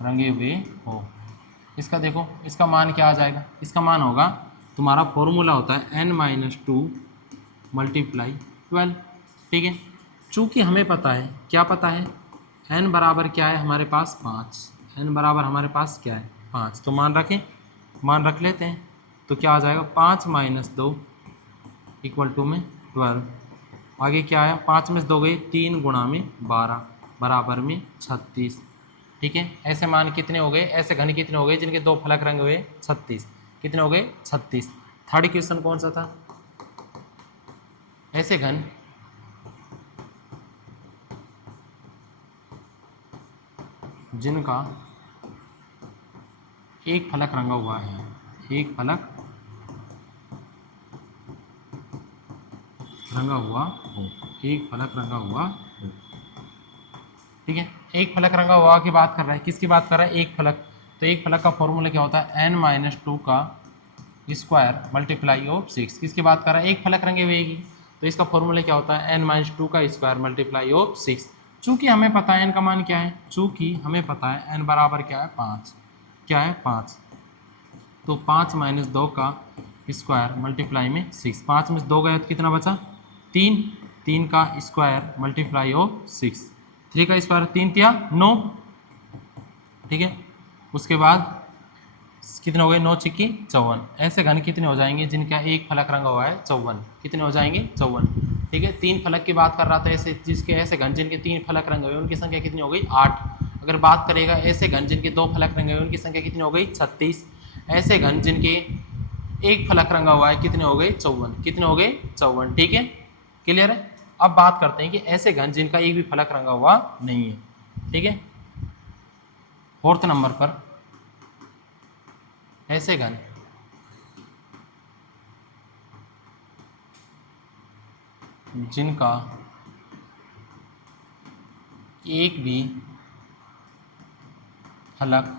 रंगे हुए हो, इसका देखो इसका मान क्या आ जाएगा। इसका मान होगा तुम्हारा फॉर्मूला होता है n-2 मल्टीप्लाई 12। ठीक है, चूँकि हमें पता है, क्या पता है n बराबर क्या है हमारे पास 5। n बराबर हमारे पास क्या है 5, तो मान रखें, मान रख लेते हैं। तो क्या आ जाएगा 5 - 2 इक्वल टू में 12। आगे क्या आया 5 में से 2 गए 3 गुणा में 12 बराबर में 36। ठीक है, ऐसे मान कितने हो गए, ऐसे घन कितने हो गए जिनके 2 फलक रंगे हुए 36। कितने हो गए 36। थर्ड क्वेश्चन कौन सा था, ऐसे घन जिनका एक फलक रंगा हुआ है, एक फलक रंगा हुआ हो, एक फलक रंगा हुआ हो। ठीक है, एक फलक रंगा हुआ की बात कर रहा है। किसकी बात कर रहा है, एक फलक। तो एक फलक का फॉर्मूला क्या होता है n-2 का स्क्वायर मल्टीप्लाई ऑफ 6। किसकी बात कर रहा है, एक फलक रंगे हुए की। तो इसका फॉर्मूला क्या होता है n-2 का स्क्वायर मल्टीप्लाई ऑफ 6। चूँकि हमें पता है n का मान क्या है, चूँकि हमें पता है n बराबर क्या है 5, क्या है 5, तो 5 - 2 का स्क्वायर मल्टीप्लाई में 6। 5 में से 2 गए तो कितना बचा 3, 3 का स्क्वायर मल्टीप्लाई ऑफ 6। 3 का स्क्वायर 3 तिया 9। ठीक है, उसके बाद कितने हो गए 9 छिक्की 54। ऐसे घन कितने हो जाएंगे जिनका एक फलक रंगा हुआ है 54। कितने हो जाएंगे 54। ठीक है, 3 फलक की बात कर रहा था, ऐसे जिसके ऐसे घन जिनके 3 फलक रंगे हुए उनकी संख्या कितनी हो गई 8। अगर बात करेगा ऐसे घन जिनके 2 फलक रंगे हुए उनकी संख्या कितनी हो गई 36। ऐसे घन जिनके एक फलक रंगा हुआ है कितने हो गए 54। कितने हो गए 54। ठीक है, क्लियर है। अब बात करते हैं कि ऐसे घन जिनका एक भी फलक रंगा हुआ नहीं है। ठीक है, फोर्थ नंबर पर ऐसे घन जिनका एक भी फलक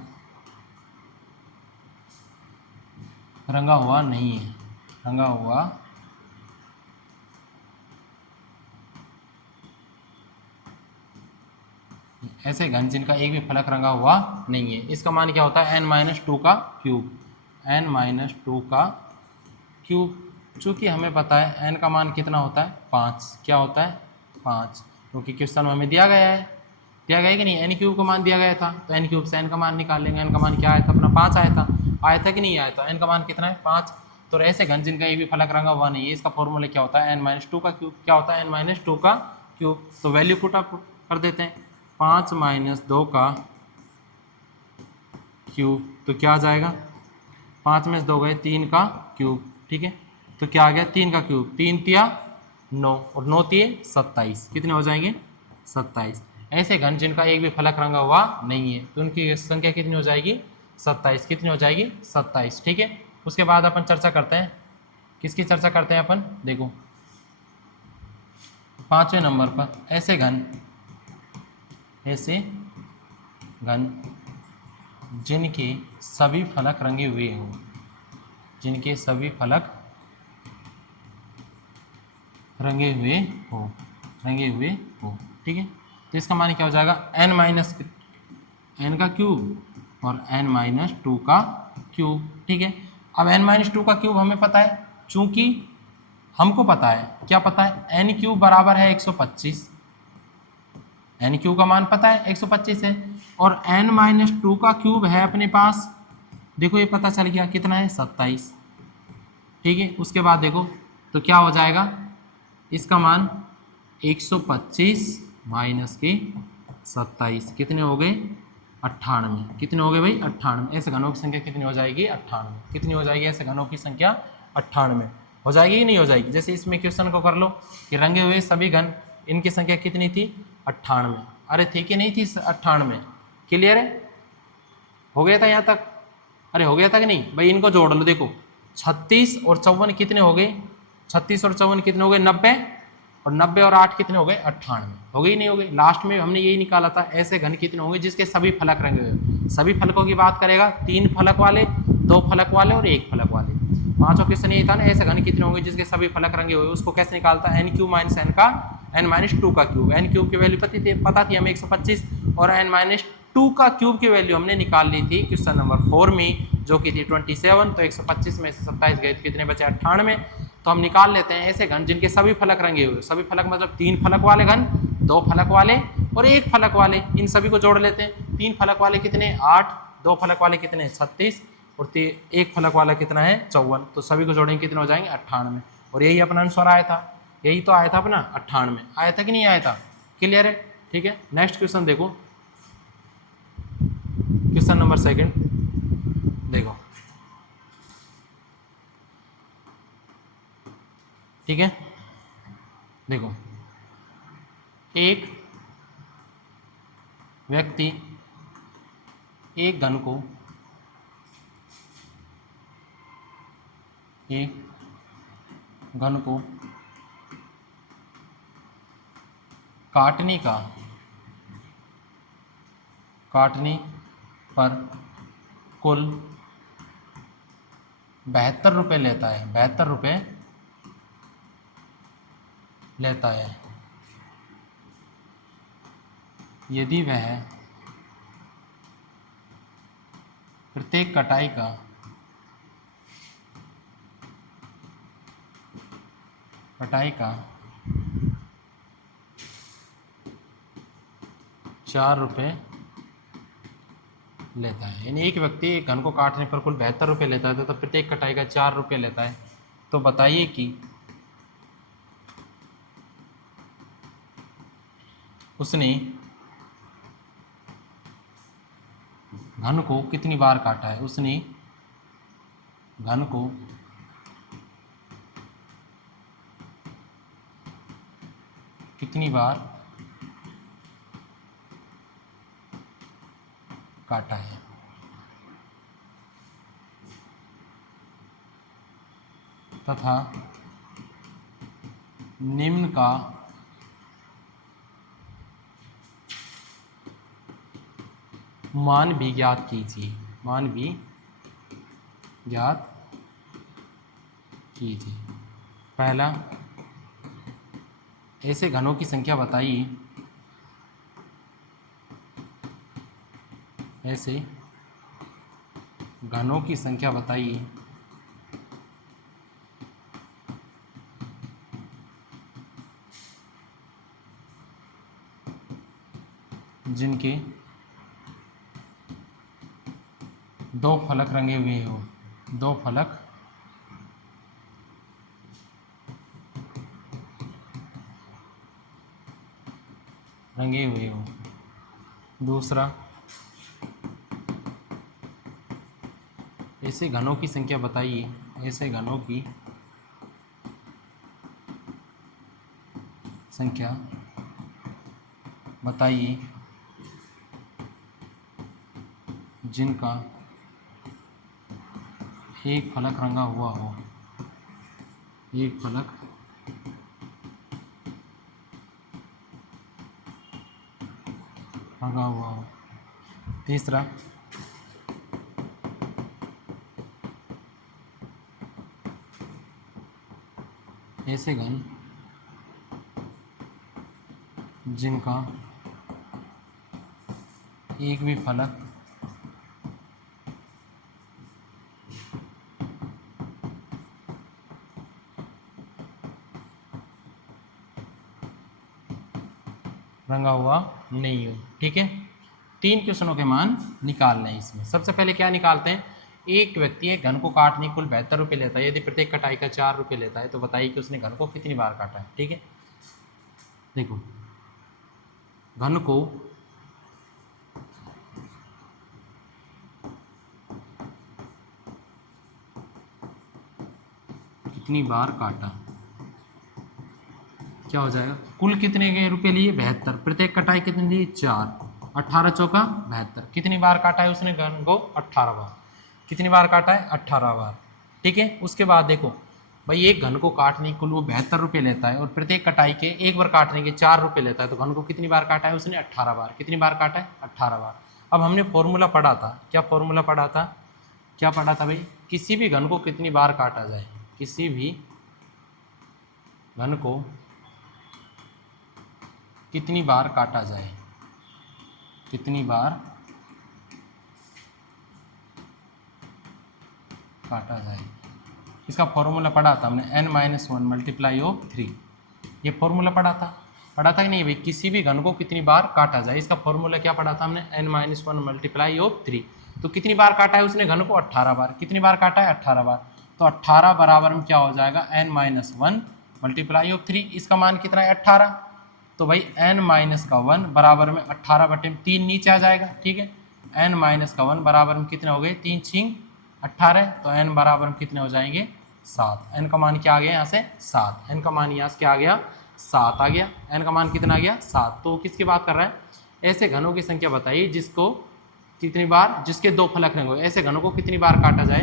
रंगा हुआ नहीं है, रंगा हुआ ऐसे घन जिनका एक भी फलक रंगा हुआ नहीं है। इसका मान क्या होता है n-2 का क्यूब, n-2 का क्यूब। चूँकि हमें पता है n का मान कितना होता है 5, क्या होता है 5, क्योंकि क्वेश्चन में हमें दिया गया है कि नहीं, n क्यूब का मान दिया गया था, तो n क्यूब से n का मान निकाल लेंगे। n का मान क्या आया था अपना 5 आया था कि नहीं आया था, n का मान कितना है 5। तो ऐसे घन जिनका एक भी फलक रंगा हुआ नहीं है, इसका फॉर्मूला क्या होता है n-2 का क्यूब। क्या होता है n-2 का क्यूब। तो वैल्यू पुट अप कर देते हैं, 5 - 2 का क्यूब, तो क्या आ जाएगा 5 में से 2 गए 3 का क्यूब, ठीक है। तो क्या आ गया 3 का क्यूब, 3 तिया 9 और 9 तिये 27, कितने हो जाएंगे 27। ऐसे घन जिनका एक भी फलक रंगा हुआ नहीं है, तो उनकी संख्या कितनी हो जाएगी 27, कितनी हो जाएगी 27, ठीक है। उसके बाद अपन चर्चा करते हैं, किसकी चर्चा करते हैं अपन, देखो 5वें नंबर पर ऐसे घन जिनके सभी फलक रंगे हुए हों, जिनके सभी फलक रंगे हुए हो, ठीक है। तो इसका मान क्या हो जाएगा n का क्यूब और n-2 का क्यूब, ठीक है। अब n-2 का क्यूब हमें पता है, चूंकि हमको पता है, क्या पता है n क्यूब बराबर है 125, n क्यूब का मान पता है 125 है, और n-2 का क्यूब है अपने पास, देखो ये पता चल गया कितना है 27, ठीक है। उसके बाद देखो तो क्या हो जाएगा, इसका मान 125 माइनस के 27 कितने हो गए 98, कितने हो गए भाई 98। ऐसे घनों की संख्या कितनी हो जाएगी 98, कितनी हो जाएगी ऐसे घनों की संख्या 98 हो जाएगी कि नहीं हो जाएगी। जैसे इसमें क्वेश्चन को कर लो कि रंगे हुए सभी घन, इनकी संख्या कितनी थी 98, अरे थी कि नहीं थी 98, क्लियर है, हो गया था यहाँ तक, अरे हो गया था कि नहीं भाई। इनको जोड़ लो, देखो 36 और 54 कितने हो गए, 36 और 54 कितने हो गए 90, और 90 और 8 कितने हो गए 98, हो गई नहीं हो गई। लास्ट में हमने यही निकाला था ऐसे घन कितने होंगे जिसके सभी फलक रंगे हुए। सभी फलकों की बात करेगा, 3 फलक वाले, 2 फलक वाले और 1 फलक वाले। पांचों क्वेश्चन यही था ना, ऐसे घन कितने होंगे जिसके सभी फलक रंगे हुए। उसको कैसे निकालता है n³ - n का n-2 का क्यूब। n क्यूब की वैल्यू पता थी हमें 125, और n-2 का क्यूब की वैल्यू हमने निकाल ली थी क्वेश्चन नंबर 4 में, जो कि थी 27। तो 125 में से 27 गए तो कितने बचे 98। तो हम निकाल लेते हैं ऐसे घन जिनके सभी फलक रंगे हुए, सभी फलक मतलब 3 फलक वाले घन, 2 फलक वाले और 1 फलक वाले, इन सभी को जोड़ लेते हैं। 3 फलक वाले कितने 8, 2 फलक वाले कितने 36 और 1 फलक वाला कितना है 54। तो सभी को जोड़ेंगे कितने हो जाएंगे 98, और यही अपना आंसर आया था, यही तो आया था अपना 98, आया था कि नहीं आया था, क्लियर है, ठीक है। नेक्स्ट क्वेश्चन देखो, क्वेश्चन नंबर 2 देखो, ठीक है। देखो एक व्यक्ति एक घन को काटने पर कुल 72 रुपये लेता है, 72 रुपये लेता है। यदि वह प्रत्येक कटाई का 4 रुपये लेता है, यानी एक व्यक्ति एक घन को काटने पर कुल 72 रुपये लेता है, तो प्रत्येक कटाई का 4 रुपये लेता है। तो बताइए कि उसने घन को कितनी बार काटा है, उसने घन को कितनी बार काटा है। तथा निम्न का मान भी ज्ञात कीजिए, मान भी ज्ञात कीजिए। पहला, ऐसे घनों की संख्या बताइए, ऐसे घनों की संख्या बताइए जिनके दो फलक रंगे हुए हो, दो फलक रंगे हुए हो। दूसरा, ऐसे घनों की संख्या बताइए, ऐसे घनों की संख्या बताइए जिनका एक फलक रंगा हुआ हो, एक फलक रंगा हुआ हो। तीसरा, ऐसे घन जिनका एक भी फलक रंगा हुआ नहीं हो। ठीक है, 3 क्वेश्चनों के मान निकालने हैं इसमें। सबसे पहले क्या निकालते हैं, एक व्यक्ति एक घन को काटने कुल 72 रुपये लेता है, यदि प्रत्येक कटाई का 4 रुपये लेता है तो बताइए कि उसने घन को कितनी बार काटा है। ठीक है, देखो घन को कितनी बार काटा, क्या हो जाएगा, कुल कितने के रुपये लिए 72, प्रत्येक कटाई कितनी ली 4, 18 चौका 72, कितनी बार काटा है उसने घन को 18 बार, कितनी बार काटा है 18 बार। ठीक है, उसके बाद देखो भाई एक घन को काटने कुल वो 72 रुपये लेता है और प्रत्येक कटाई के एक बार काटने के 4 रुपये लेता है, तो घन को कितनी बार काटा है उसने 18 बार, कितनी बार काटा है 18 बार। अब हमने फॉर्मूला पढ़ा था, क्या फॉर्मूला पढ़ा था, क्या पढ़ा था भाई, किसी भी घन को कितनी बार काटा जाए, किसी भी घन को कितनी बार काटा जाए, कितनी बार काटा जाए, इसका फॉर्मूला पढ़ा था हमने n-1 मल्टीप्लाई ऑफ 3, ये फॉर्मूला पढ़ा था कि नहीं भाई, किसी भी घन को कितनी बार काटा जाए, इसका फॉर्मूला क्या पढ़ा था हमने n-1 मल्टीप्लाई ऑफ 3। तो कितनी बार काटा है उसने घन को 18 बार, कितनी बार काटा है 18 बार, तो 18 बराबर में क्या हो जाएगा n-1 मल्टीप्लाई ऑफ 3, इसका मान कितना है 18, तो भाई n-1 बराबर में 18/3 नीचे आ जाएगा। ठीक है, n-1 बराबर में कितने हो गए, 3 छिंग 18, तो n बराबर में कितने हो जाएंगे 7, n का मान क्या आ गया यहाँ से 7, n का मान यहाँ से क्या आ गया 7 आ गया, n का मान कितना आ गया 7। तो किसकी बात कर रहा है, ऐसे घनों की संख्या बताइए जिसको कितनी बार, जिसके दो फलक रंगे हुए, ऐसे घनों को कितनी बार काटा जाए।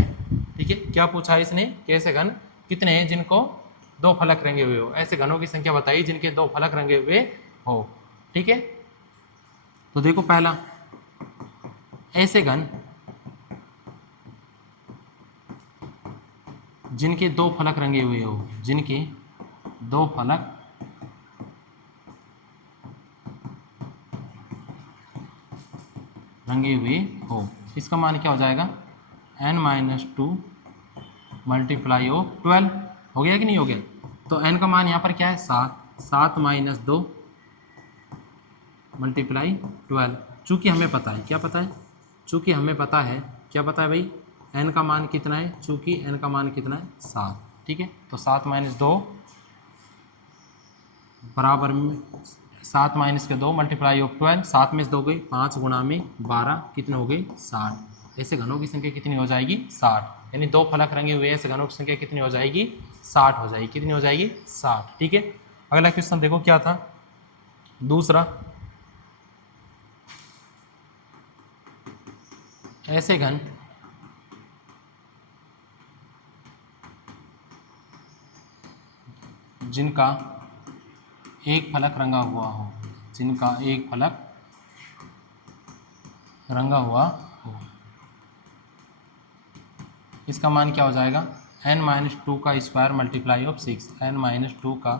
ठीक है, क्या पूछा है इसने कि ऐसे घन कितने हैं जिनको दो फलक रंगे हुए हो, ऐसे घनों की संख्या बताइए जिनके दो फलक रंगे हुए हो। ठीक है, तो देखो पहला, ऐसे घन जिनके दो फलक रंगे हुए हो, जिनके दो फलक रंगे हुए हो, इसका मान क्या हो जाएगा n-2 मल्टीप्लाई ऑफ 12, हो गया कि नहीं हो गया। तो n का मान यहाँ पर क्या है 7, 7 - 2 मल्टीप्लाई 12, चूँकि हमें पता है, क्या पता है, चूँकि हमें पता है, क्या पता है भाई, n का मान कितना है, चूँकि n का मान कितना है 7। ठीक है, तो 7 - 2 बराबर में 7 - 2 मल्टीप्लाई ऑफ 12, 7 में से 2 गई 5 गुणा में 12, कितने हो गई 60। ऐसे घनों की संख्या कितनी हो जाएगी 60, यानी दो फलक रंगे हुए ऐसे घनों की संख्या कितनी हो जाएगी 60 हो जाएगी, कितनी हो जाएगी 60। ठीक है, अगला क्वेश्चन देखो क्या था, दूसरा, ऐसे घन जिनका एक फलक रंगा हुआ हो, जिनका एक फलक रंगा हुआ हो, इसका मान क्या हो जाएगा n-2 का स्क्वायर मल्टीप्लाई ऑफ 6, n-2 का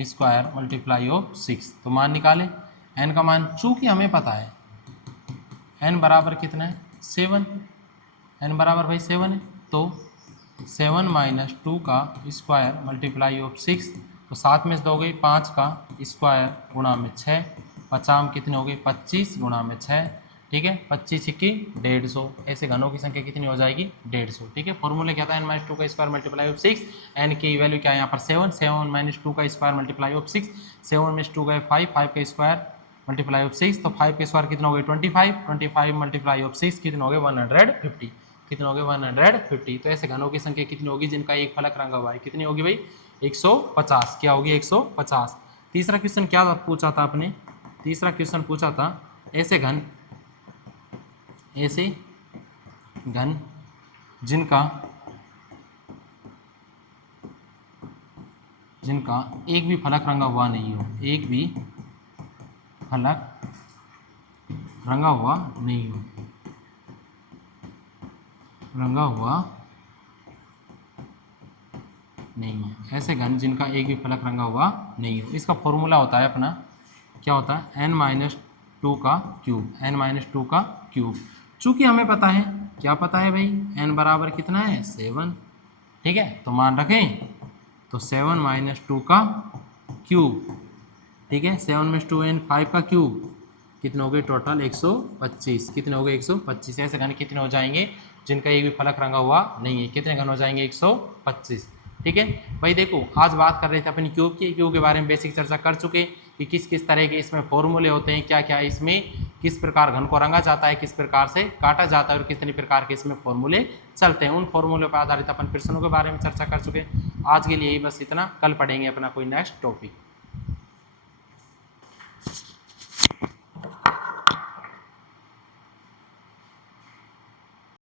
स्क्वायर मल्टीप्लाई ऑफ 6, तो मान निकाले, n का मान चूँकि हमें पता है n बराबर कितना है 7, n बराबर भाई 7 है, तो 7 माइनस 2 का स्क्वायर मल्टीप्लाई ऑफ 6, तो 7 में से दोगे 5 का स्क्वायर गुणा में 6, 50 में कितने हो गए 25 गुणा में 6, ठीक है, 25 की 150, ऐसे घनों की संख्या कितनी हो जाएगी 150, ठीक है। फॉर्मूला क्या था, n माइनस 2 का स्क्वायर मल्टीप्लाई ऑफ 6, n की वैल्यू क्या है यहाँ पर 7, 7 माइनस 2 का स्क्वायर मल्टीप्लाई ऑफ 6, 7 में 2 गए 5, 5 का स्क्वायर मल्टीप्लाई ऑफ 6, तो 5 के स्क्वायर कितना हो गए 25, 25 मल्टीप्लाई ऑफ 6 कितने हो गए 150, कितने हो गए 150। तो ऐसे घनों की संख्या कितनी होगी जिनका एक फलक रंगा हुआ है, कितनी होगी भाई 150, क्या होगी 150। तीसरा क्वेश्चन क्या पूछा था आपने, तीसरा क्वेश्चन पूछा था ऐसे घन जिनका एक भी फलक रंगा हुआ नहीं हो, एक भी फलक रंगा हुआ नहीं हो, रंगा हुआ नहीं है, ऐसे घन जिनका एक भी फलक रंगा हुआ नहीं हो। इसका फॉर्मूला होता है अपना, क्या होता है n माइनस 2 का क्यूब, n माइनस 2 का क्यूब। चूँकि हमें पता है, क्या पता है भाई, n बराबर कितना है 7, ठीक है, तो मान रखें, तो 7 माइनस 2 का क्यूब, ठीक है, 7 में 2 n 5 का क्यूब, कितने हो गए टोटल 125, कितने हो गए 125। ऐसे घन कितने हो जाएंगे जिनका एक भी फलक रंगा हुआ नहीं है, कितने घन हो जाएंगे 125, ठीक है भाई। देखो आज बात कर रहे थे अपनी क्यूब की, क्यूब के बारे में बेसिक चर्चा कर चुके कि किस किस तरह के इसमें फॉर्मूले होते हैं, क्या क्या इसमें किस प्रकार घन को रंगा जाता है, किस प्रकार से काटा जाता है और कितने प्रकार के इसमें फॉर्मूले चलते हैं। उन फॉर्मूलों पर आधारित अपन प्रश्नों के बारे में चर्चा कर चुके। आज के लिए यही बस इतना, कल पढ़ेंगे अपना कोई नेक्स्ट टॉपिक।